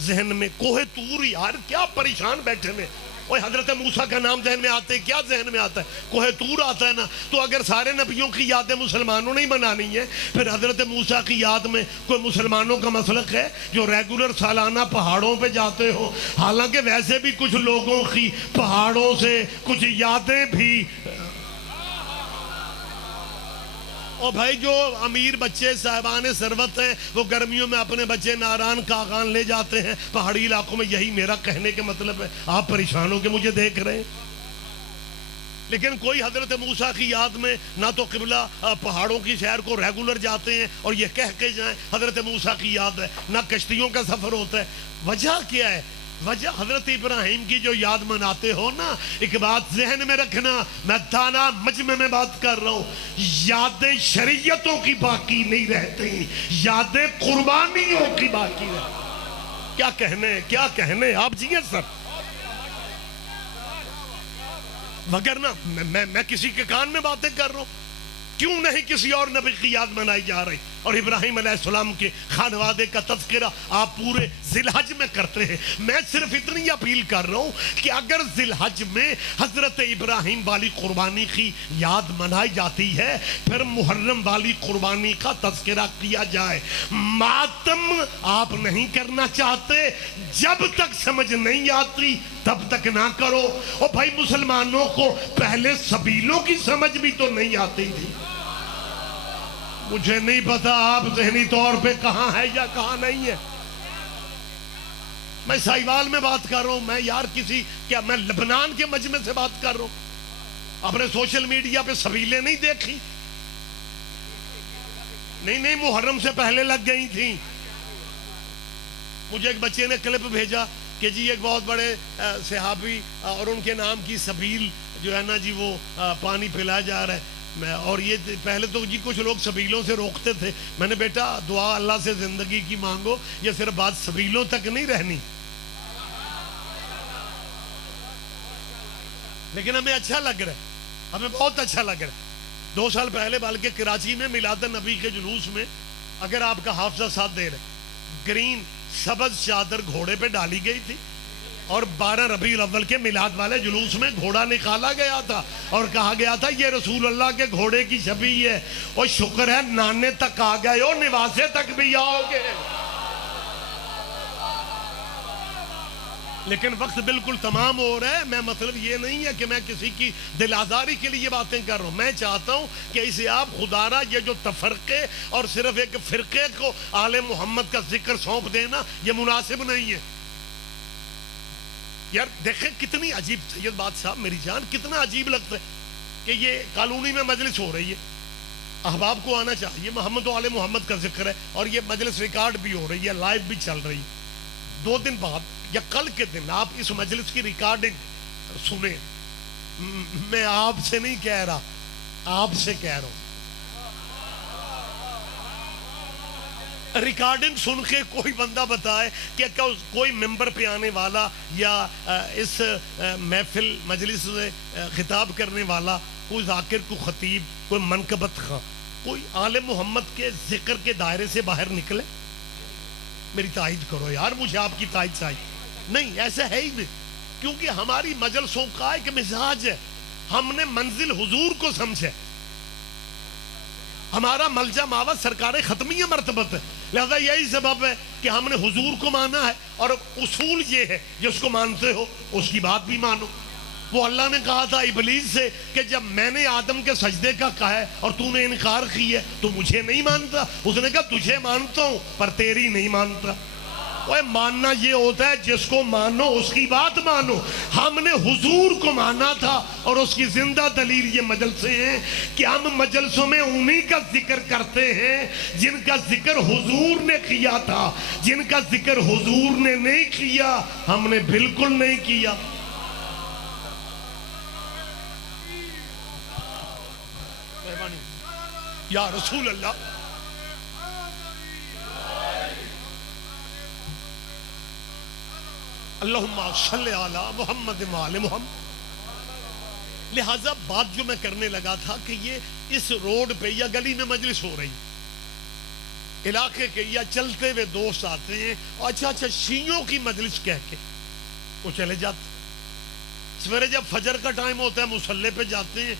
ذہن میں. کوہ طور یار کیا پریشان بیٹھے میں. اور حضرت موسیٰ کا نام ذہن میں آتے کیا ذہن میں آتا ہے؟ کوہ طور آتا ہے نا. تو اگر سارے نبیوں کی یادیں مسلمانوں نے ہی منانی ہے پھر حضرت موسیٰ کی یاد میں کوئی مسلمانوں کا مسلک ہے جو ریگولر سالانہ پہاڑوں پہ جاتے ہو؟ حالانکہ ویسے بھی کچھ لوگوں کی پہاڑوں سے کچھ یادیں بھی. اور بھائی جو امیر بچے صاحبان ثروت ہیں وہ گرمیوں میں اپنے بچے ناران کاغان لے جاتے ہیں پہاڑی علاقوں میں. یہی میرا کہنے کے مطلب ہے. آپ پریشان ہو کے مجھے دیکھ رہے ہیں. لیکن کوئی حضرت موسیٰ کی یاد میں نہ تو قبلہ پہاڑوں کی سیر کو ریگولر جاتے ہیں اور یہ کہہ کے جائیں حضرت موسیٰ کی یاد ہے، نہ کشتیوں کا سفر ہوتا ہے. وجہ کیا ہے؟ وجہ حضرت ابراہیم کی جو یاد مناتے ہو نا. ایک بات ذہن میں رکھنا، میں تانا مجمع میں بات کر رہا ہوں. یادیں شریعتوں کی باقی نہیں رہتی، یادیں قربانیوں کی باقی رہتی. کیا کہنے آپ جی ہیں سر. وگرنہ میں کسی کے کان میں باتیں کر رہا ہوں. کیوں نہیں کسی اور نبی کی یاد منائی جا رہی؟ اور ابراہیم علیہ السلام کے خانوادے کا تذکرہ آپ پورے ذی الحج میں کرتے ہیں. میں صرف اتنی اپیل کر رہا ہوں کہ اگر ذی الحج میں حضرت ابراہیم والی قربانی کی یاد منائی جاتی ہے پھر محرم والی قربانی کا تذکرہ کیا جائے. ماتم آپ نہیں کرنا چاہتے، جب تک سمجھ نہیں آتی تب تک نہ کرو. اور بھائی مسلمانوں کو پہلے سبیلوں کی سمجھ بھی تو نہیں آتی تھی. مجھے نہیں پتا آپ ذہنی طور پہ کہاں ہے یا کہاں نہیں ہے. میں سائیوال میں بات کر رہا ہوں. میں یار میں لبنان کے مجمع سے بات کر رہا ہوں. آپ نے سوشل میڈیا پہ سبیلیں نہیں دیکھی؟ نہیں محرم سے پہلے لگ گئی تھیں. مجھے ایک بچے نے کلپ بھیجا کہ جی ایک بہت بڑے صحابی اور ان کے نام کی سبیل جو ہے نا جی وہ پانی پلایا جا رہا ہے. اور یہ پہلے تو جی کچھ لوگ سبیلوں سے روکتے تھے. میں نے بیٹا دعا اللہ سے زندگی کی مانگو، یہ صرف بات سبیلوں تک نہیں رہنی. لیکن ہمیں اچھا لگ رہا ہے، ہمیں بہت اچھا لگ رہا ہے. 2 سال پہلے بلکہ کراچی میں میلاد النبی کے جلوس میں اگر آپ کا حافظہ ساتھ دے رہے گرین سبز چادر گھوڑے پہ ڈالی گئی تھی اور 12 ربیع الاول کے میلاد والے جلوس میں گھوڑا نکالا گیا تھا اور کہا گیا تھا یہ رسول اللہ کے گھوڑے کی شبیہ ہے. اور شکر ہے نانے تک آ گئے ہو، نواسے تک بھی آؤ گے. لیکن وقت بالکل تمام ہو رہا ہے. میں مطلب یہ نہیں ہے کہ میں کسی کی دل آزاری کے لیے یہ باتیں کر رہا ہوں. میں چاہتا ہوں کہ اسے آپ خدارہ یہ جو تفرقے اور صرف ایک فرقے کو آل محمد کا ذکر سونپ دینا یہ مناسب نہیں ہے. یار دیکھیں کتنی عجیب، سید بات صاحب میری جان کتنا عجیب لگتا ہے کہ یہ کالونی میں مجلس ہو رہی ہے. احباب کو آنا چاہیے، محمد و آل محمد کا ذکر ہے اور یہ مجلس ریکارڈ بھی ہو رہی ہے، لائیو بھی چل رہی ہے. 2 دن بعد یا کل کے دن آپ اس مجلس کی ریکارڈنگ سنیں. میں آپ سے نہیں کہہ رہا، آپ سے کہہ رہا ہوں. ریکارڈنگ سن کے کوئی بندہ بتائے کہ کوئی ممبر پہ آنے والا یا اس محفل مجلس میں خطاب کرنے والا کوئی ذاکر، کوئی خطیب، کوئی منقبت خواں، کوئی آل محمد کے ذکر کے دائرے سے باہر نکلے. میری تائید کرو یار، مجھے آپ کی تائید چاہیے. نہیں ایسا ہے ہی نہیں، کیونکہ ہماری مجلسوں کا ایک مزاج ہے. ہم نے منزل حضور کو سمجھے، ہمارا ملجا ماوا سرکار ختمیہ مرتبت ہے. لہذا یہی سبب ہے کہ ہم نے حضور کو مانا ہے اور اصول یہ ہے جس کو مانتے ہو اس کی بات بھی مانو. وہ اللہ نے کہا تھا ابلیس سے کہ جب میں نے آدم کے سجدے کا کہا ہے اور تو نے انکار کی ہے تو مجھے نہیں مانتا. اس نے کہا تجھے مانتا ہوں پر تیری نہیں مانتا. اوے ماننا یہ ہوتا ہے جس کو مانو اس کی بات مانو. ہم نے حضور کو مانا تھا اور اس کی زندہ دلیل یہ مجلسیں ہیں کہ ہم مجلسوں میں انہی کا ذکر کرتے ہیں جن کا ذکر حضور نے کیا تھا. جن کا ذکر حضور نے نہیں کیا ہم نے بالکل نہیں کیا. یا رسول اللہ اللہم صلی علی محمد وآل محمد. لہٰذا بات جو میں کرنے لگا تھا کہ یہ اس روڈ پہ یا گلی میں مجلس ہو رہی علاقے کے یا چلتے ہوئے دوست آتے ہیں اچھا شیعوں کی مجلس کہہ کے وہ چلے جاتے. سویرے جب فجر کا ٹائم ہوتا ہے مصلی پہ جاتے ہیں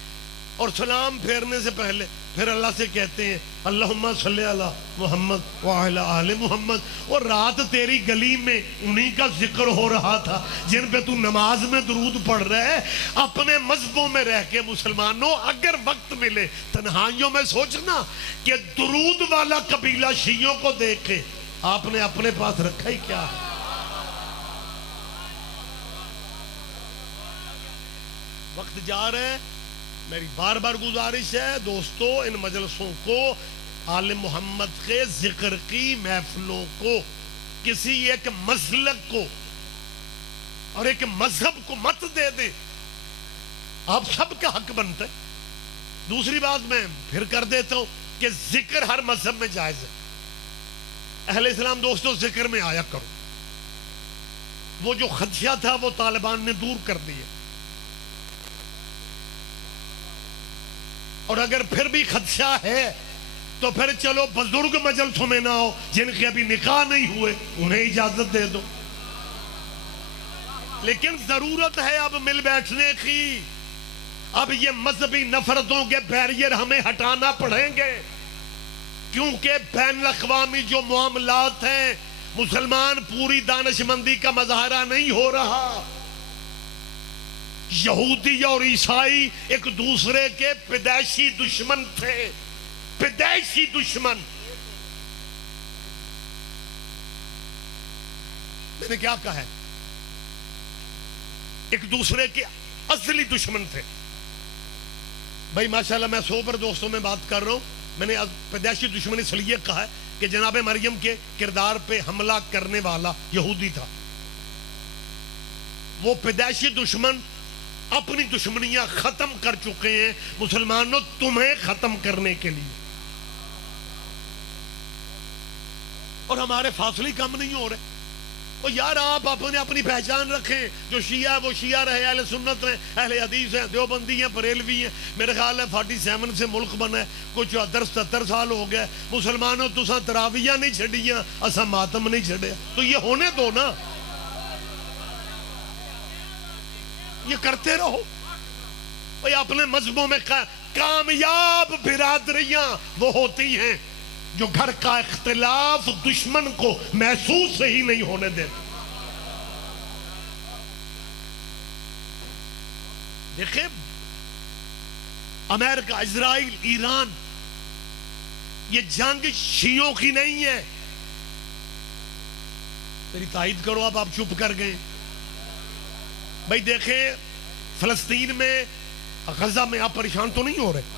اور سلام پھیرنے سے پہلے پھر اللہ سے کہتے ہیں اللہم صلی علی محمد وعلی آل محمد. اور رات تیری گلی میں انہی کا ذکر ہو رہا تھا جن پہ تو نماز میں درود پڑھ رہا ہے. اپنے مذہبوں میں رہ کے مسلمانوں اگر وقت ملے تنہائیوں میں سوچنا کہ درود والا قبیلہ شیعوں کو دیکھے آپ نے اپنے پاس رکھا ہی کیا ہے. وقت جا رہے ہیں. میری بار بار گزارش ہے دوستو ان مجلسوں کو آل محمد کے ذکر کی محفلوں کو کسی ایک مسلک کو اور ایک مذہب کو مت دے دیں. آپ سب کا حق بنتا ہے. دوسری بات میں پھر کر دیتا ہوں کہ ذکر ہر مذہب میں جائز ہے. اہل اسلام دوستو ذکر میں آیا کرو. وہ جو خدشہ تھا وہ طالبان نے دور کر دیا. اور اگر پھر بھی خدشہ ہے تو پھر چلو بزرگ مجلسوں میں نہ ہو جن کے ابھی نکاح نہیں ہوئے انہیں اجازت دے دو. لیکن ضرورت ہے اب مل بیٹھنے کی. اب یہ مذہبی نفرتوں کے بیریئر ہمیں ہٹانا پڑیں گے کیونکہ بین الاقوامی جو معاملات ہیں مسلمان پوری دانشمندی کا مظاہرہ نہیں ہو رہا. یہودی اور عیسائی ایک دوسرے کے پیدائشی دشمن تھے. پیدائشی دشمن. میں نے کیا کہا ہے؟ ایک دوسرے کے اصلی دشمن تھے. بھائی ماشاءاللہ میں سوبر دوستوں میں بات کر رہا ہوں. میں نے پیدائشی دشمن اس لیے کہا ہے کہ جناب مریم کے کردار پہ حملہ کرنے والا یہودی تھا. وہ پیدائشی دشمن اپنی دشمنیاں ختم کر چکے ہیں مسلمانوں تمہیں ختم کرنے کے لیے. اور ہمارے فاصلے کم نہیں ہو رہے. اور یار آپ اپنی پہچان رکھیں. جو شیعہ ہے وہ شیعہ رہے, اہل سنت ہیں, اہل حدیث ہیں, دیوبندی ہیں, بریلوی ہیں. میرے خیال ہے 47 سے ملک بنا ہے, کچھ 70 سال ہو گئے. مسلمانوں تساں تراویاں نہیں چھڑیاں, اساں ماتم نہیں چھڑیا. تو یہ ہونے دو نا, یہ کرتے رہو. اپنے مذہبوں میں کامیاب برادریاں وہ ہوتی ہیں جو گھر کا اختلاف دشمن کو محسوس ہی نہیں ہونے دیتے. دیکھیں امریکہ, اسرائیل, ایران, یہ جنگ شیعوں کی نہیں ہے. میری تائید کرو. اب آپ چپ کر گئے. بھائی دیکھیں فلسطین میں, غزہ میں آپ پریشان تو نہیں ہو رہے.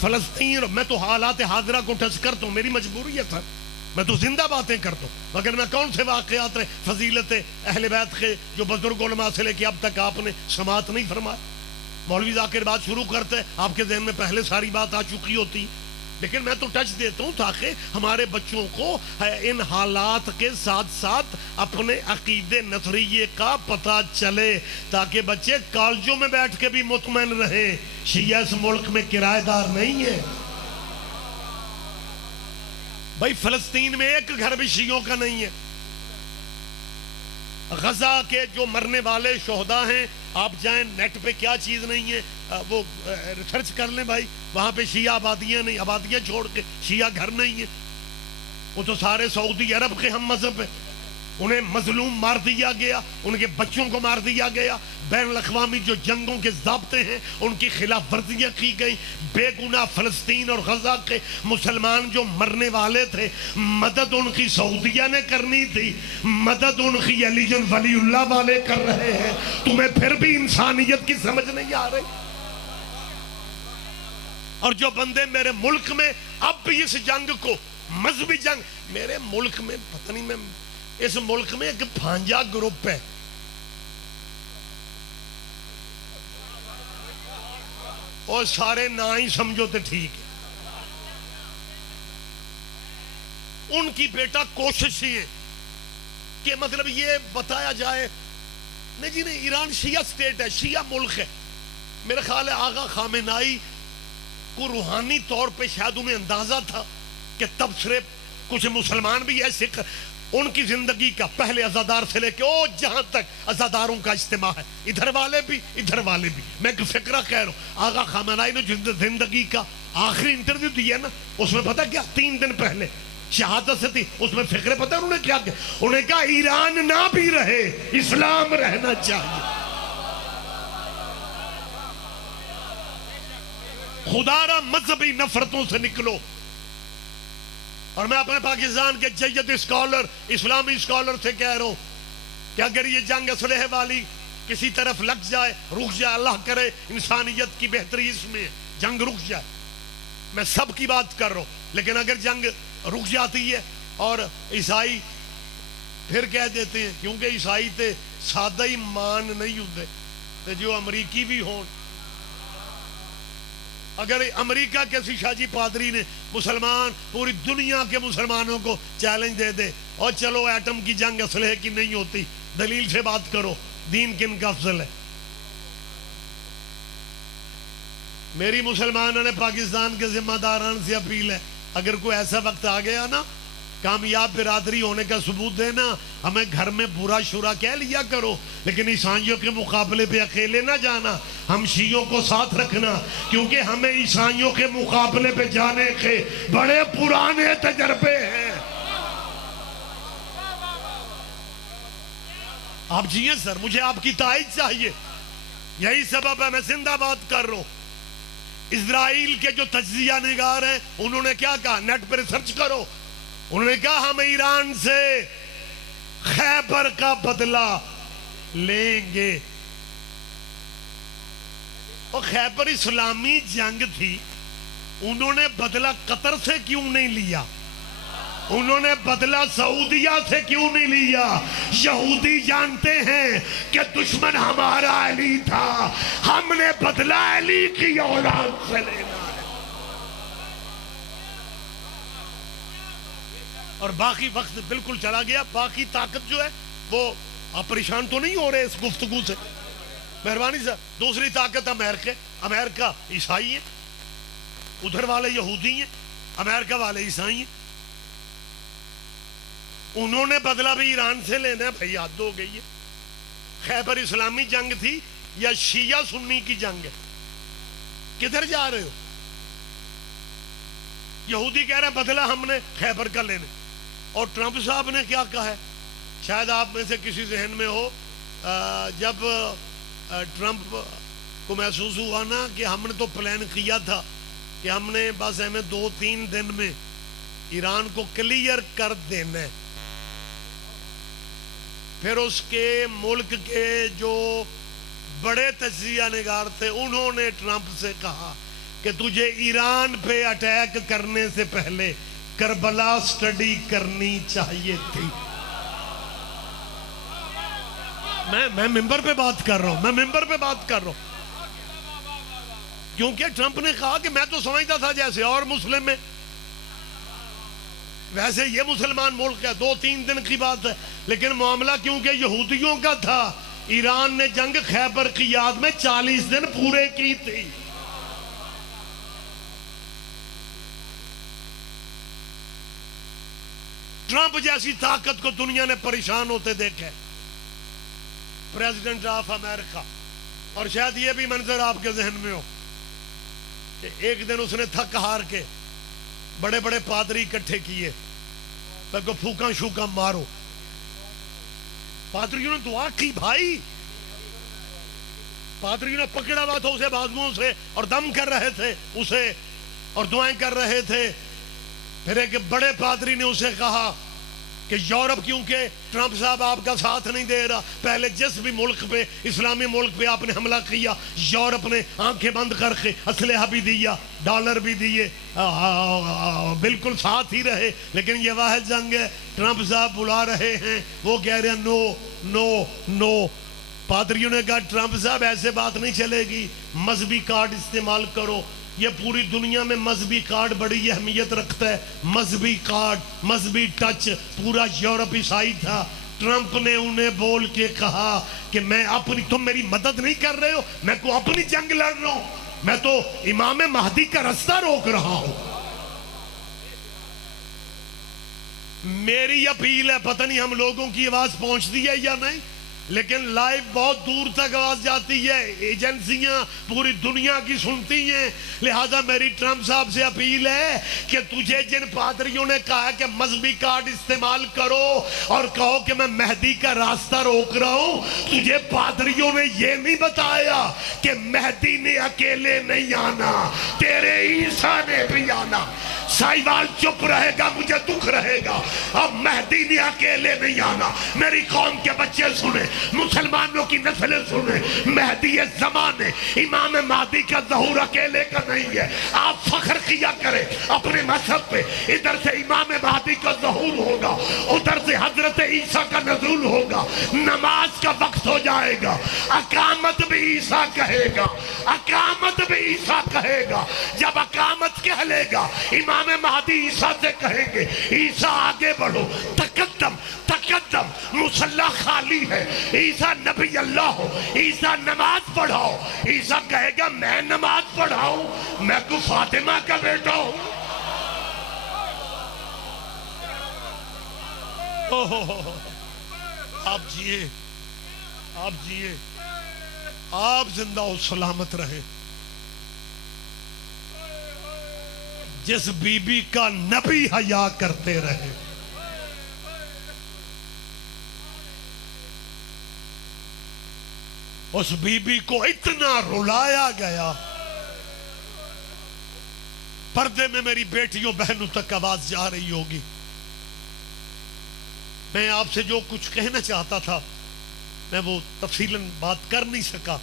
فلسطین میں تو حالات حاضرہ کو ٹچ کرتا ہوں, میری مجبوریت ہے. میں تو زندہ باتیں کرتا ہوں. مگر میں کون سے واقعات رہے فضیلت اہل بیت کے جو بزرگ علماء سے لے کے اب تک آپ نے سماعت نہیں فرمایا. مولوی ذاکر بات شروع کرتے آپ کے ذہن میں پہلے ساری بات آ چکی ہوتی. لیکن میں تو ٹچ دیتا ہوں تاکہ ہمارے بچوں کو ان حالات کے ساتھ ساتھ اپنے عقیدے نظریے کا پتہ چلے, تاکہ بچے کالجوں میں بیٹھ کے بھی مطمئن رہیں شیعہ اس ملک میں کرایہ دار نہیں ہے. بھائی فلسطین میں ایک گھر بھی شیعوں کا نہیں ہے. غزہ کے جو مرنے والے شہداء ہیں آپ جائیں نیٹ پہ, کیا چیز نہیں ہے وہ ریسرچ کر لیں بھائی. وہاں پہ شیعہ آبادیاں نہیں, آبادیاں چھوڑ کے شیعہ گھر نہیں ہے. وہ تو سارے سعودی عرب کے ہم مذہب ہیں. انہیں مظلوم مار دیا گیا، ان کے بچوں کو مار دیا گیا، بین الاقوامی جو جنگوں کے ضابطے ہیں ان کی خلاف ورزیاں کی گئیں، بے گناہ فلسطین اور غزہ کے مسلمان جو مرنے والے تھے، مدد ان کی سعودیہ نے کرنی تھی، مدد ان کی علی ولی اللہ والے کر رہے ہیں۔ تمہیں پھر بھی انسانیت کی سمجھ نہیں آ رہی؟ اور جو بندے میرے ملک میں اب بھی اس جنگ کو مذہبی جنگ، میرے ملک میں پتہ نہیں، میں اس ملک میں ایک بھانجا گروپ ہے، اور سارے نہ ہی سمجھو تو ٹھیک ہے، ان کی بیٹا کوشش ہے کہ مطلب یہ بتایا جائے نہیں جی نہیں، ایران شیعہ سٹیٹ ہے، شیعہ ملک ہے۔ میرا خیال ہے آغا خامنائی کو روحانی طور پہ شاید انہیں اندازہ تھا کہ تبصرے کچھ مسلمان بھی ایسے ان کی زندگی کا پہلے عزادار سے لے کے جہاں تک عزاداروں کا اجتماع ہے، ادھر والے بھی ادھر والے بھی۔ میں ایک فقرہ کہہ رہا ہوں، آغا خامنائی نے زندگی کا آخری انٹرویو دیا نا، اس میں پتہ کیا 3 دن پہلے شہادت سے تھی، اس میں فقرے پتہ انہوں نے کیا کیا، انہوں نے کہا ایران نہ بھی رہے، اسلام رہنا چاہیے۔ خدا را مذہبی نفرتوں سے نکلو۔ اور میں اپنے پاکستان کے جید اسکالر، اسلامی اسکالر سے کہہ رہا ہوں کہ اگر یہ جنگ اسلحے والی کسی طرف لگ جائے، رک جائے، اللہ کرے انسانیت کی بہتری اس میں ہے، جنگ رک جائے، میں سب کی بات کر رہا ہوں، لیکن اگر جنگ رک جاتی ہے اور عیسائی پھر کہہ دیتے ہیں، کیونکہ عیسائی تے سادہ ہی مان نہیں ہوتے، تے جو امریکی بھی ہون، اگر امریکہ کے شاہ جی پادری نے مسلمان پوری دنیا کے مسلمانوں کو چیلنج دے دے اور چلو ایٹم کی جنگ اسلحے کی نہیں ہوتی، دلیل سے بات کرو، دین کن کا افضل ہے؟ میری مسلمانوں نے پاکستان کے ذمہ داران سے اپیل ہے، اگر کوئی ایسا وقت آ گیا نا، کامیاب برادری ہونے کا ثبوت دینا، ہمیں گھر میں برا شورا کہہ لیا کرو، لیکن عیسائیوں کے مقابلے پہ اکیلے نہ جانا، ہم شیعوں کو ساتھ رکھنا، کیونکہ ہمیں عیسائیوں کے مقابلے پہ جانے کے بڑے پرانے تجربے ہیں۔ آپ جیئے سر، مجھے آپ کی تائید چاہیے، یہی سبب ہے میں زندہ بات کر رہا ہوں۔ اسرائیل کے جو تجزیہ نگار ہیں انہوں نے کیا کہا، نیٹ پر ریسرچ کرو، انہوں نے کہا ہم ایران سے خیبر کا بدلہ لیں گے۔ اور خیبر اسلامی جنگ تھی، انہوں نے بدلہ قطر سے کیوں نہیں لیا؟ انہوں نے بدلہ سعودیہ سے کیوں نہیں لیا؟ یہودی جانتے ہیں کہ دشمن ہمارا علی تھا، ہم نے بدلہ علی کی اولاد سے لینا ہے۔ اور باقی وقت بالکل چلا گیا، باقی طاقت جو ہے وہ آپ پریشان تو نہیں ہو رہے اس گفتگو سے؟ مہربانی سے۔ دوسری طاقت امریکہ عیسائی ہیں، ادھر والے یہودی ہیں، امریکہ والے عیسائی ہیں، انہوں نے بدلہ بھی ایران سے لینا ہے۔ بھائی حد ہو گئی ہے، خیبر اسلامی جنگ تھی یا شیعہ سنی کی جنگ ہے؟ کدھر جا رہے ہو؟ یہودی کہہ رہے ہیں بدلہ ہم نے خیبر کا لینا، اور ٹرمپ صاحب نے کیا کہا ہے؟ شاید آپ میں سے کسی ذہن میں ہو، جب ٹرمپ کو محسوس ہوا نا کہ ہم نے تو پلان کیا تھا کہ ہم نے بس ہمیں 2-3 دن میں ایران کو کلیئر کر دینا ہے، پھر اس کے ملک کے جو بڑے تجزیہ نگار تھے انہوں نے ٹرمپ سے کہا کہ تجھے ایران پہ اٹیک کرنے سے پہلے کربلا سٹڈی کرنی چاہیے تھی۔ میں ممبر پہ بات کر رہا ہوں، کیونکہ ٹرمپ نے کہا کہ میں تو سمجھتا تھا جیسے اور مسلم میں، ویسے یہ مسلمان ملک ہے، 2-3 دن کی بات ہے، لیکن معاملہ کیونکہ یہودیوں کا تھا، ایران نے جنگ خیبر کی یاد میں 40 دن پورے کی تھی۔ ٹرمپ جیسی طاقت کو دنیا نے پریشان ہوتے دیکھے، پریزیڈنٹ آف امریکہ، اور شاید یہ بھی منظر آپ کے ذہن میں ہو کہ ایک دن اس نے تھک ہار کے بڑے بڑے پادری اکٹھے کیے، پھر کو پھوکا شوکا مارو، پادریوں نے دعا کی بھائی، پادریوں نے پکڑا ہوا تھا اسے بازوؤں سے اور دم کر رہے تھے اسے اور دعائیں کر رہے تھے. پھر ایک بڑے پادری نے اسے کہا کہ یورپ کیونکہ ٹرمپ صاحب آپ کا ساتھ نہیں دے رہا، پہلے جس بھی ملک پہ اسلامی ملک پہ آپ نے حملہ کیا یورپ نے آنکھیں بند کر کے اسلحہ بھی دیا، ڈالر بھی دیے، بالکل ساتھ ہی رہے، لیکن یہ واحد جنگ ہے ٹرمپ صاحب بلا رہے ہیں، وہ کہہ رہے ہیں نو نو نو. پادریوں نے کہا ٹرمپ صاحب ایسے بات نہیں چلے گی، مذہبی کارڈ استعمال کرو. یہ پوری دنیا میں مذہبی کارڈ بڑی اہمیت رکھتا ہے، مذہبی کارڈ، مذہبی ٹچ. پورا یورپ عیسائی تھا. ٹرمپ نے انہیں بول کے کہا کہ میں اپنی، تم میری مدد نہیں کر رہے ہو، میں کو اپنی جنگ لڑ رہا ہوں، میں تو امام مہدی کا راستہ روک رہا ہوں. میری اپیل ہے، پتہ نہیں ہم لوگوں کی آواز پہنچتی ہے یا نہیں، لیکن لائیو بہت دور تک آواز جاتی ہے، ایجنسیاں پوری دنیا کی سنتی ہیں. لہذا میری ٹرمپ صاحب سے اپیل ہے کہ تجھے جن پادریوں نے کہا کہ مذہبی کارڈ استعمال کرو اور کہو کہ میں مہدی کا راستہ روک رہا ہوں، تجھے پادریوں نے یہ نہیں بتایا کہ مہدی نے اکیلے نہیں آنا، تیرے عیسیٰ نے بھی آنا. سائیوال چپ رہے گا مجھے دکھ رہے گا، اب مہدی نے اکیلے نہیں آنا. میری قوم کے بچے سنیں، مسلمانوں کی نسلیں سنیں، مہدی زمان ہے، امام مہدی کا ظہور اکیلے کا نہیں ہے. آپ فخر کیا کریں اپنے مذہب پہ، ادھر سے امام مہدی کا ظہور ہوگا، ادھر سے حضرت عیسیٰ کا نزول ہوگا. نماز کا وقت ہو جائے گا، اقامت بھی عیسیٰ کہے گا، اقامت بھی عیسیٰ کہے گا. جب اقامت کہہ لے گا امام مہدی عیسیٰ سے کہیں گے عیسیٰ آگے بڑھو، تقدم تقدم، مصلی خالی ہے، عیسیٰ نبی اللہ ہو، عیسیٰ نماز پڑھاؤ. عیسیٰ کہے گا میں نماز پڑھاؤں، میں کو فاطمہ کا بیٹا ہوں. آپ جیے، آپ جیے، آپ زندہ و سلامت رہے. جس بی بی کا نبی حیا کرتے رہے، اس بی بی کو اتنا رلایا گیا. پردے میں میری بیٹیوں بہنوں تک آواز جا رہی ہوگی. میں آپ سے جو کچھ کہنا چاہتا تھا میں وہ تفصیلاً بات کر نہیں سکا،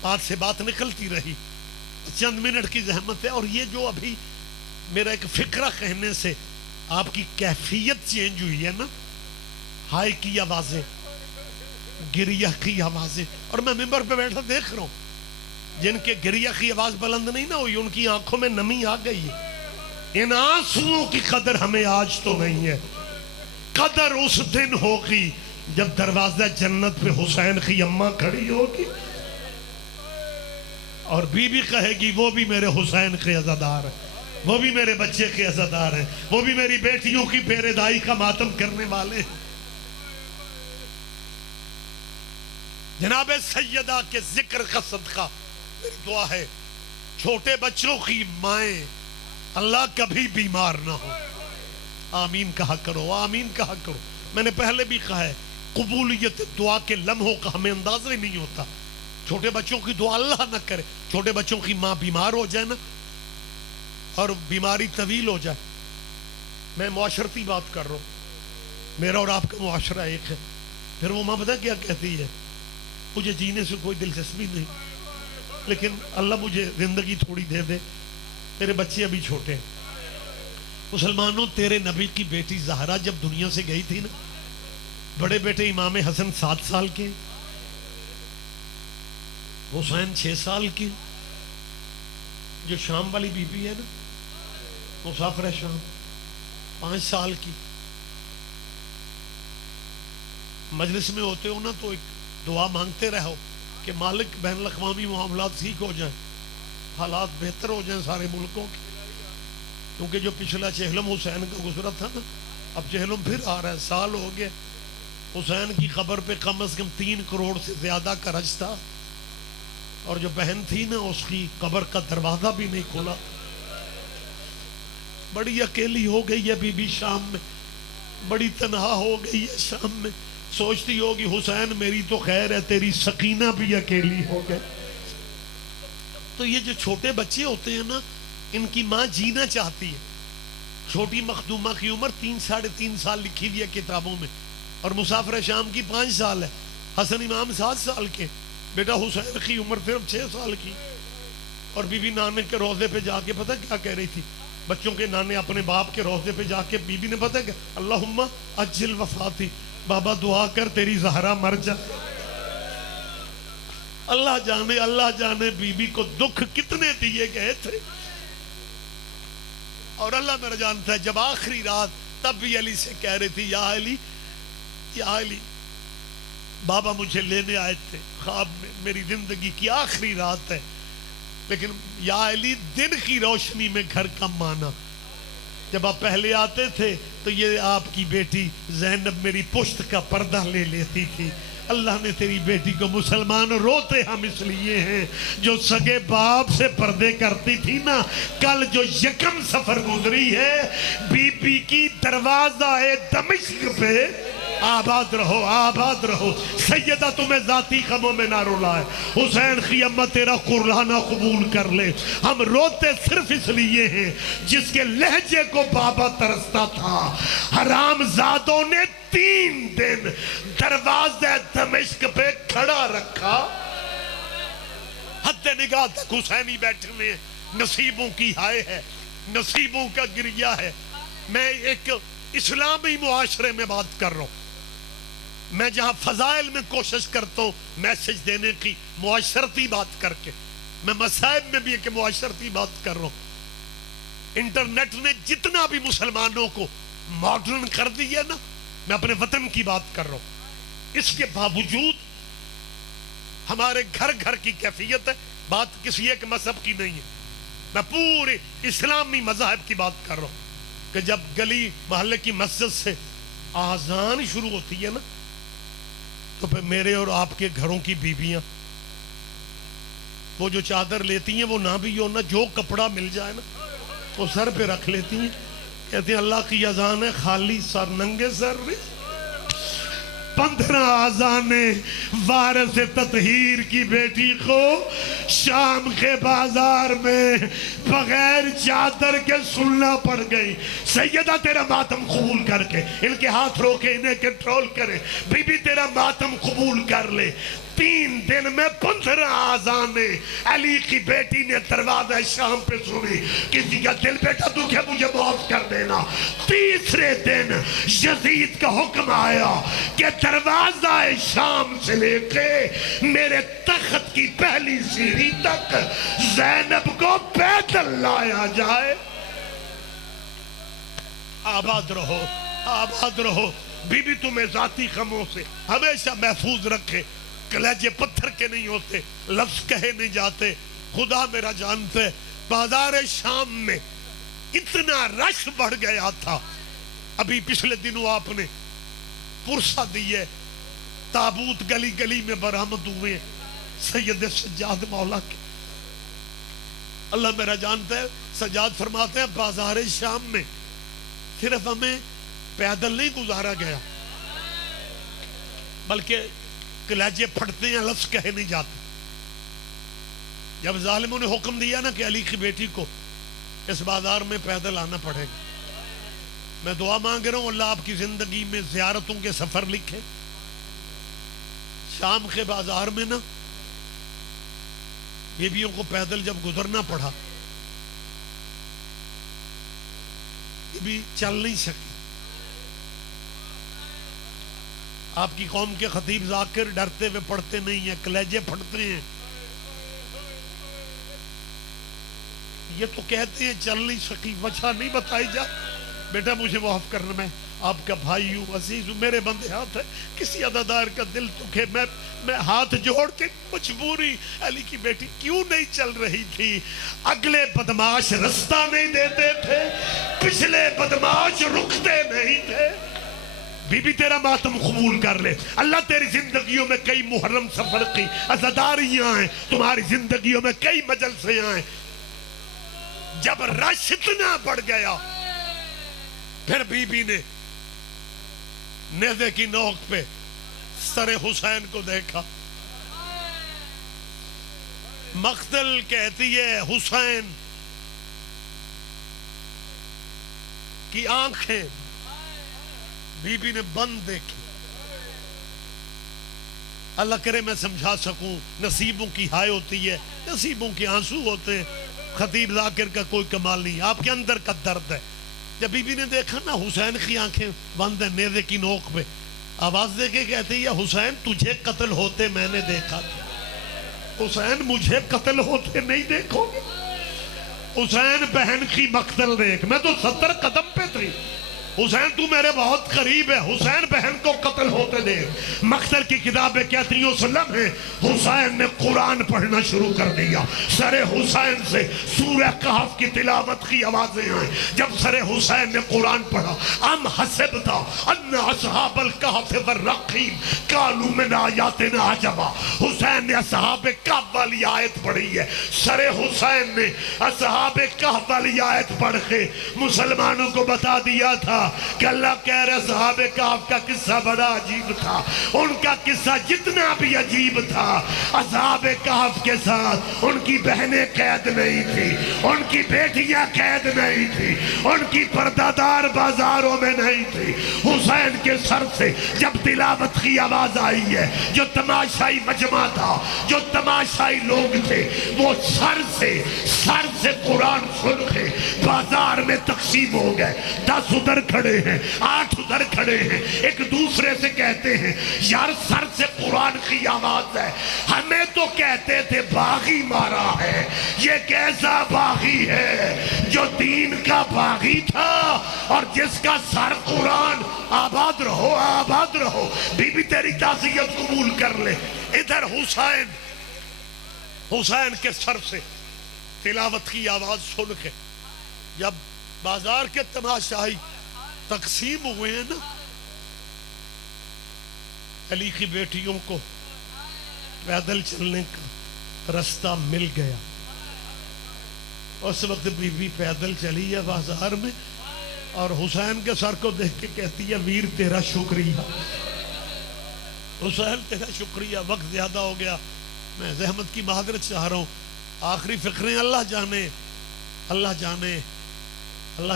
بات سے بات نکلتی رہی. چند منٹ کی زحمت ہے. اور یہ جو ابھی میرا ایک فکرہ کہنے سے آپ کی کیفیت چینج ہوئی ہے نا، ہائی کی آوازیں، گریہ کی آوازیں، اور میں ممبر پہ بیٹھا دیکھ رہا ہوں جن کے گریہ کی آواز بلند نہیں نہ ہوئی ان کی آنکھوں میں نمی آ گئی ہے. ان آنسوؤں کی قدر ہمیں آج تو نہیں ہے. قدر اس دن ہوگی جب دروازہ جنت پہ حسین کی اماں کھڑی ہوگی اور بی بی کہے گی وہ بھی میرے حسین کے عزادار ہیں، وہ بھی میرے بچے کے عزادار ہیں، وہ بھی میری بیٹیوں کی پیردائی کا ماتم کرنے والے ہیں. جناب سیدہ کے ذکر کا صدقہ میری دعا ہے چھوٹے بچوں کی مائیں اللہ کبھی بیمار نہ ہو. آمین کہا کرو، آمین کہا کرو. میں نے پہلے بھی کہا ہے قبولیت دعا کے لمحوں کا ہمیں اندازہ ہی نہیں ہوتا. چھوٹے بچوں کی دعا اللہ نہ کرے، چھوٹے بچوں کی ماں بیمار ہو جائے نا اور بیماری طویل ہو جائے. میں معاشرتی بات کر رہا ہوں، میرا اور آپ کا معاشرہ ایک ہے. پھر وہ ماں پتہ کیا کہتی ہے، مجھے جینے سے کوئی دلچسپی نہیں لیکن اللہ مجھے زندگی تھوڑی دے دے، میرے بچے ابھی چھوٹے ہیں. مسلمانوں، تیرے نبی کی بیٹی زہرا جب دنیا سے گئی تھی نا، بڑے بیٹے امام حسن 7 سال کے، حسین 6 سال کی. جو شام والی بی بی ہے نا، مسافر شام، 5 سال کی. مجلس میں ہوتے ہو نا تو ایک دعا مانگتے رہو کہ مالک بین الاقوامی معاملات ٹھیک ہو جائیں، حالات بہتر ہو جائیں سارے ملکوں کے. کیونکہ جو پچھلا چہلم حسین کا گزرا تھا نا، اب چہلم پھر آ رہا ہے. سال ہو گئے. حسین کی قبر پہ کم از کم 3 کروڑ سے زیادہ کا رج تھا، اور جو بہن تھی نا اس کی قبر کا دروازہ بھی نہیں کھلا. بڑی اکیلی ہو گئی ہے بی بی شام میں، بڑی تنہا ہو گئی ہے شام میں. سوچتی ہوگی حسین میری تو خیر ہے، تیری سکینہ بھی اکیلی ہو گئے۔ تو یہ جو چھوٹے بچے ہوتے ہیں نا، ان کی ماں جینا چاہتی ہے۔ چھوٹی مخدومہ کی عمر 3-3.5 سال لکھی ہوئی ہے کتابوں میں، اور مسافر شام کی 5 سال ہے، حسن امام 7 سال کے، بیٹا حسین کی عمر صرف 6 سال کی۔ اور بی بی نانے کے روضے پہ جا کے پتہ کیا کہہ رہی تھی؟ بچوں کے نانے اپنے باپ کے روضے پہ جا کے بی بی نے پتہ کیا؟ اللہم اجل وفاتی، بابا دعا کر تیری زہرا مر جائے۔ اللہ جانے بی بی کو دکھ کتنے دیے گئے تھے۔ اور اللہ میرا جانتا ہے جب آخری رات، تب بھی علی سے کہہ رہی تھی یا علی بابا مجھے لینے آئے تھے خواب میں، میری زندگی کی آخری رات ہے، لیکن یا علی دن کی روشنی میں گھر کم آنا۔ جب آپ پہلے آتے تھے تو یہ آپ کی بیٹی زینب میری پشت کا پردہ لے لیتی تھی۔ اللہ نے تیری بیٹی کو مسلمان، روتے ہم اس لیے ہیں جو سگے باپ سے پردے کرتی تھی نا۔ کل جو یکم سفر گزری ہے بی بی کی دروازہ دمشق پہ، آباد رہو آباد رہو۔ سیدہ تمہیں ذاتی غموں میں نہ رلائے، حسین کی اماں تیرا قربانہ قبول کر لے۔ ہم روتے صرف اس لیے ہیں جس کے لہجے کو بابا ترستا تھا۔ حرام زادوں نے 3 دن دروازہ دمشق پہ کھڑا رکھا، حد نگاہ تک حسینی بیٹھے ہوئے ہیں۔ نصیبوں کی ہائے ہے، نصیبوں کا گریہ ہے۔ میں ایک اسلامی معاشرے میں بات کر رہا ہوں، میں جہاں فضائل میں کوشش کرتا ہوں میسج دینے کی معاشرتی بات کر کے، میں مصائب میں بھی ایک معاشرتی بات کر رہا ہوں۔ انٹرنیٹ نے جتنا بھی مسلمانوں کو ماڈرن کر دیا نا، میں اپنے وطن کی بات کر رہا ہوں، اس کے باوجود ہمارے گھر گھر کی کیفیت ہے۔ بات کسی ایک مذہب کی نہیں ہے، میں پورے اسلامی مذاہب کی بات کر رہا ہوں کہ جب گلی محلے کی مسجد سے آذان شروع ہوتی ہے نا، تو پھر میرے اور آپ کے گھروں کی بیویاں وہ جو چادر لیتی ہیں وہ نہ بھی ہو نا، جو کپڑا مل جائے نا وہ سر پہ رکھ لیتی ہیں، کہتے ہیں اللہ کی اذان ہے، خالی سر ننگے سر نہیں۔ 15 آذانیں وارث تطہیر کی بیٹی کو شام کے بازار میں بغیر چادر کے سننا پڑ گئی۔ سیدہ تیرا ماتم قبول کر کے، ان کے ہاتھ روکے انہیں کنٹرول کرے، بی بی تیرا ماتم قبول کر لے۔ 3 دن میں 15 آذانیں علی کی بیٹی نے دروازہ شام پہ سنی۔ کسی کا دل بیٹا دکھے مجھے معاف کر دینا۔ تیسرے دن یزید کا حکم آیا کہ دروازہ شام سے لے کے میرے تخت کی پہلی سیڑھی تک زینب کو پیدل لایا جائے۔ آباد رہو آباد رہو، بی بی تمہیں ذاتی غموں سے ہمیشہ محفوظ رکھے۔ کلیجے پتھر کے نہیں ہوتے، لفظ کہے نہیں جاتے۔ خدا میرا جانتا ہے بازار شام میں اتنا رش بڑھ گیا تھا۔ ابھی پچھلے دنوں آپ نے پرسہ دیے، تابوت گلی گلی میں برآمد ہوئے سید سجاد مولا کے۔ اللہ میرا جانتا ہے سجاد فرماتے ہیں بازار شام میں صرف ہمیں پیدل نہیں گزارا گیا، بلکہ کلیجے پھٹتے ہیں، لفظ کہے نہیں جاتے۔ جب ظالموں نے حکم دیا نا کہ علی کی بیٹی کو اس بازار میں پیدل آنا پڑے گا، میں دعا مانگ رہا ہوں اللہ آپ کی زندگی میں زیارتوں کے سفر لکھے۔ شام کے بازار میں نا بیویوں کو پیدل جب گزرنا پڑا، یہ بھی چل نہیں سکی۔ آپ کی قوم کے خطیب ذاکر ڈرتے ہوئے پڑھتے نہیں ہیں، کلیجے پھٹتے ہیں۔ یہ تو کہتے ہیں چل نہیں سکی، وجہ نہیں بتائی جا۔ بیٹا مجھے معاف کرنا، میں آپ کا بھائی ہوں، عزیز ہوں، میرے بندے ہاتھ ہے، کسی عزادار کا دل دکھے، میں ہاتھ جوڑ کے مجبوری علی کی بیٹی کیوں نہیں چل رہی تھی؟ اگلے بدماش رستہ نہیں دیتے تھے، پچھلے بدماش رکتے نہیں تھے۔ بی بی تیرا ماتم قبول کر لے، اللہ تیری زندگیوں میں کئی محرم سفر کی عزاداریاں ہیں، تمہاری زندگیوں میں کئی مجلسیں ہیں۔ جب رش اتنا بڑھ گیا، پھر بی بی نے نیزے کی نوک پہ سر حسین کو دیکھا. مقتل کہتی ہے حسین کی آنکھیں بی بی نے بند دیکھی. اللہ کرے میں سمجھا سکوں. نصیبوں کی ہائے ہوتی ہے, نصیبوں کے آنسو ہوتے ہیں. خطیب ذاکر کا کوئی کمال نہیں, آپ کے اندر کا درد ہے. جب بی بی نے دیکھا نا حسین کی آنکھیں بند ہیں نیزے کی نوک پہ, آواز دے کے کہتی ہے حسین تجھے قتل ہوتے میں نے دیکھا تھا. حسین مجھے قتل ہوتے نہیں دیکھو گے. حسین بہن کی مقتل دیکھ, میں تو 70 قدم پہ تھی. حسین تو میرے بہت قریب ہے, حسین بہن کو قتل ہوتے دیکھ. مقتل کی کتابیں کہتی ہیں وسلم ہے حسین نے قرآن پڑھنا شروع کر دیا. سر حسین سے سورہ کہف کی تلاوت کی آوازیں آئیں. جب سر حسین نے قرآن پڑھا ام حسبت ان اصحاب الکہف والرقیم قالوا من آیاتنا عجبا, حسین نے اصحاب کہف والی آیت پڑھی ہے. سر حسین نے اصحاب کہف والی آیت پڑھ کے مسلمانوں کو بتا دیا تھا کہ اللہ کہہ رہے صحابہ کہف کا قصہ بڑا عجیب تھا. ان کا قصہ جتنا بھی عجیب تھا, اصحاب کہف کے ساتھ ان کی بہنیں قید نہیں تھی, ان کی بیٹیاں قید نہیں تھی, ان کی پردادار بازاروں میں نہیں تھی. حسین کے سر سے جب تلاوت کی آواز آئی ہے, جو تماشائی مجمع تھا, جو تماشائی لوگ تھے, وہ سر سے قرآن سن کے بازار میں تقسیم ہو گئے. 10 ادھر کھڑے ہیں, 8 ادھر کھڑے ہیں, ایک دوسرے سے کہتے ہیں یار سر سے قرآن کی آواز ہے, ہمیں تو کہتے تھے باغی مارا ہے, یہ کیسا باغی ہے جو دین کا باغی تھا اور جس کا سر قرآن. آباد رہو آباد رہو, بی بی تیری تعزیت قبول کر لے. ادھر حسین کے سر سے تلاوت کی آواز سن کے جب بازار کے تماشائی تقسیم ہوئے ہیں نا, علی کی بیٹیوں کو پیدل چلنے کا رستہ مل گیا. اس وقت بی بی پیدل چلی ہے بازار میں اور حسین کے سر کو دیکھ کے کہتی ہے ویر تیرا شکریہ, حسین تیرا شکریہ. وقت زیادہ ہو گیا, میں زحمت کی معذرت چاہ رہا ہوں. آخری فقریں اللہ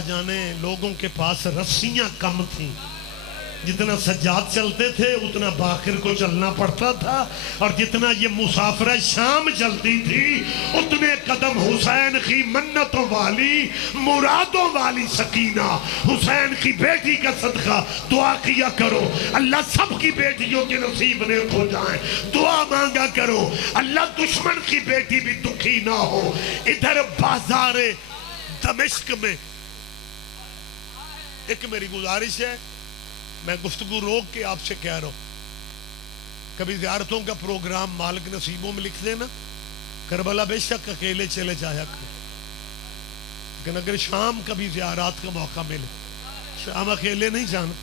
جانے لوگوں کے پاس رسیاں کم تھیں. جتنا سجاد چلتے تھے اتنا باقر کو چلنا پڑتا تھا, اور جتنا یہ مسافرہ شام چلتی تھی اتنے قدم حسین کی منتوں والی مرادوں والی سکینہ حسین کی بیٹی کا صدقہ. دعا کیا کرو اللہ سب کی بیٹیوں کے نصیب نیک ہو جائیں. دعا مانگا کرو اللہ دشمن کی بیٹی بھی دکھی نہ ہو. ادھر بازار دمشق میں ایک میری گزارش ہے, میں گفتگو روک کے آپ سے کہہ رہا ہوں, کبھی زیارتوں کا پروگرام مالک نصیبوں میں لکھ دینا. کربلا بے شک اکیلے چلے جایا کرو, لیکن اگر شام کبھی زیارات کا موقع ملے, شام اکیلے نہیں جانا.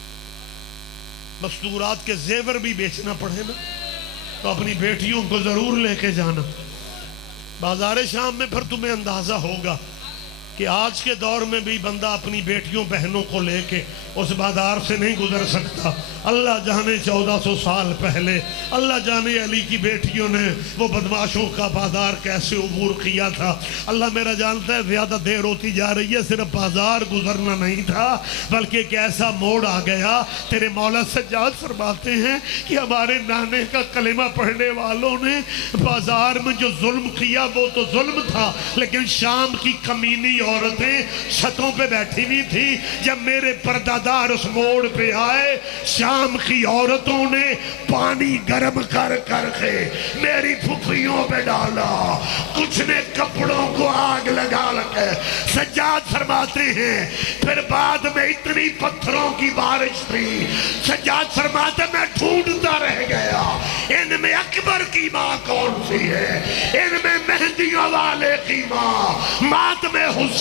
مستورات کے زیور بھی بیچنا پڑے نا تو اپنی بیٹیوں کو ضرور لے کے جانا. بازار شام میں پھر تمہیں اندازہ ہوگا کہ آج کے دور میں بھی بندہ اپنی بیٹیوں بہنوں کو لے کے اس بازار سے نہیں گزر سکتا. اللہ جانے 1400 سال پہلے, اللہ جانے علی کی بیٹیوں نے وہ بدماشوں کا بازار کیسے عبور کیا تھا. اللہ میرا جانتا ہے زیادہ دیر ہوتی جا رہی ہے, صرف بازار گزرنا نہیں تھا بلکہ ایک ایسا موڑ آ گیا. تیرے مولا سجاد فرماتے ہیں کہ ہمارے نانے کا کلمہ پڑھنے والوں نے بازار میں جو ظلم کیا وہ تو ظلم تھا, لیکن شام کی کمینی عورتیں چھتوں پہ بیٹھی ہوئی تھی. جب میرے پردادار اس موڑ پہ آئے, شام کی عورتوں نے پانی گرم کر کے میری پھپھیوں پہ ڈالا, کچھ نے کپڑوں کو آگ لگا کے. سجاد فرماتے ہیں پھر بعد میں اتنی پتھروں کی بارش تھی, سجاد فرماتے میں ڈھونڈتا رہ گیا ان میں اکبر کی ماں کون سی ہے, ان میں مہندیوں والے کی ماں, ماتم حسین.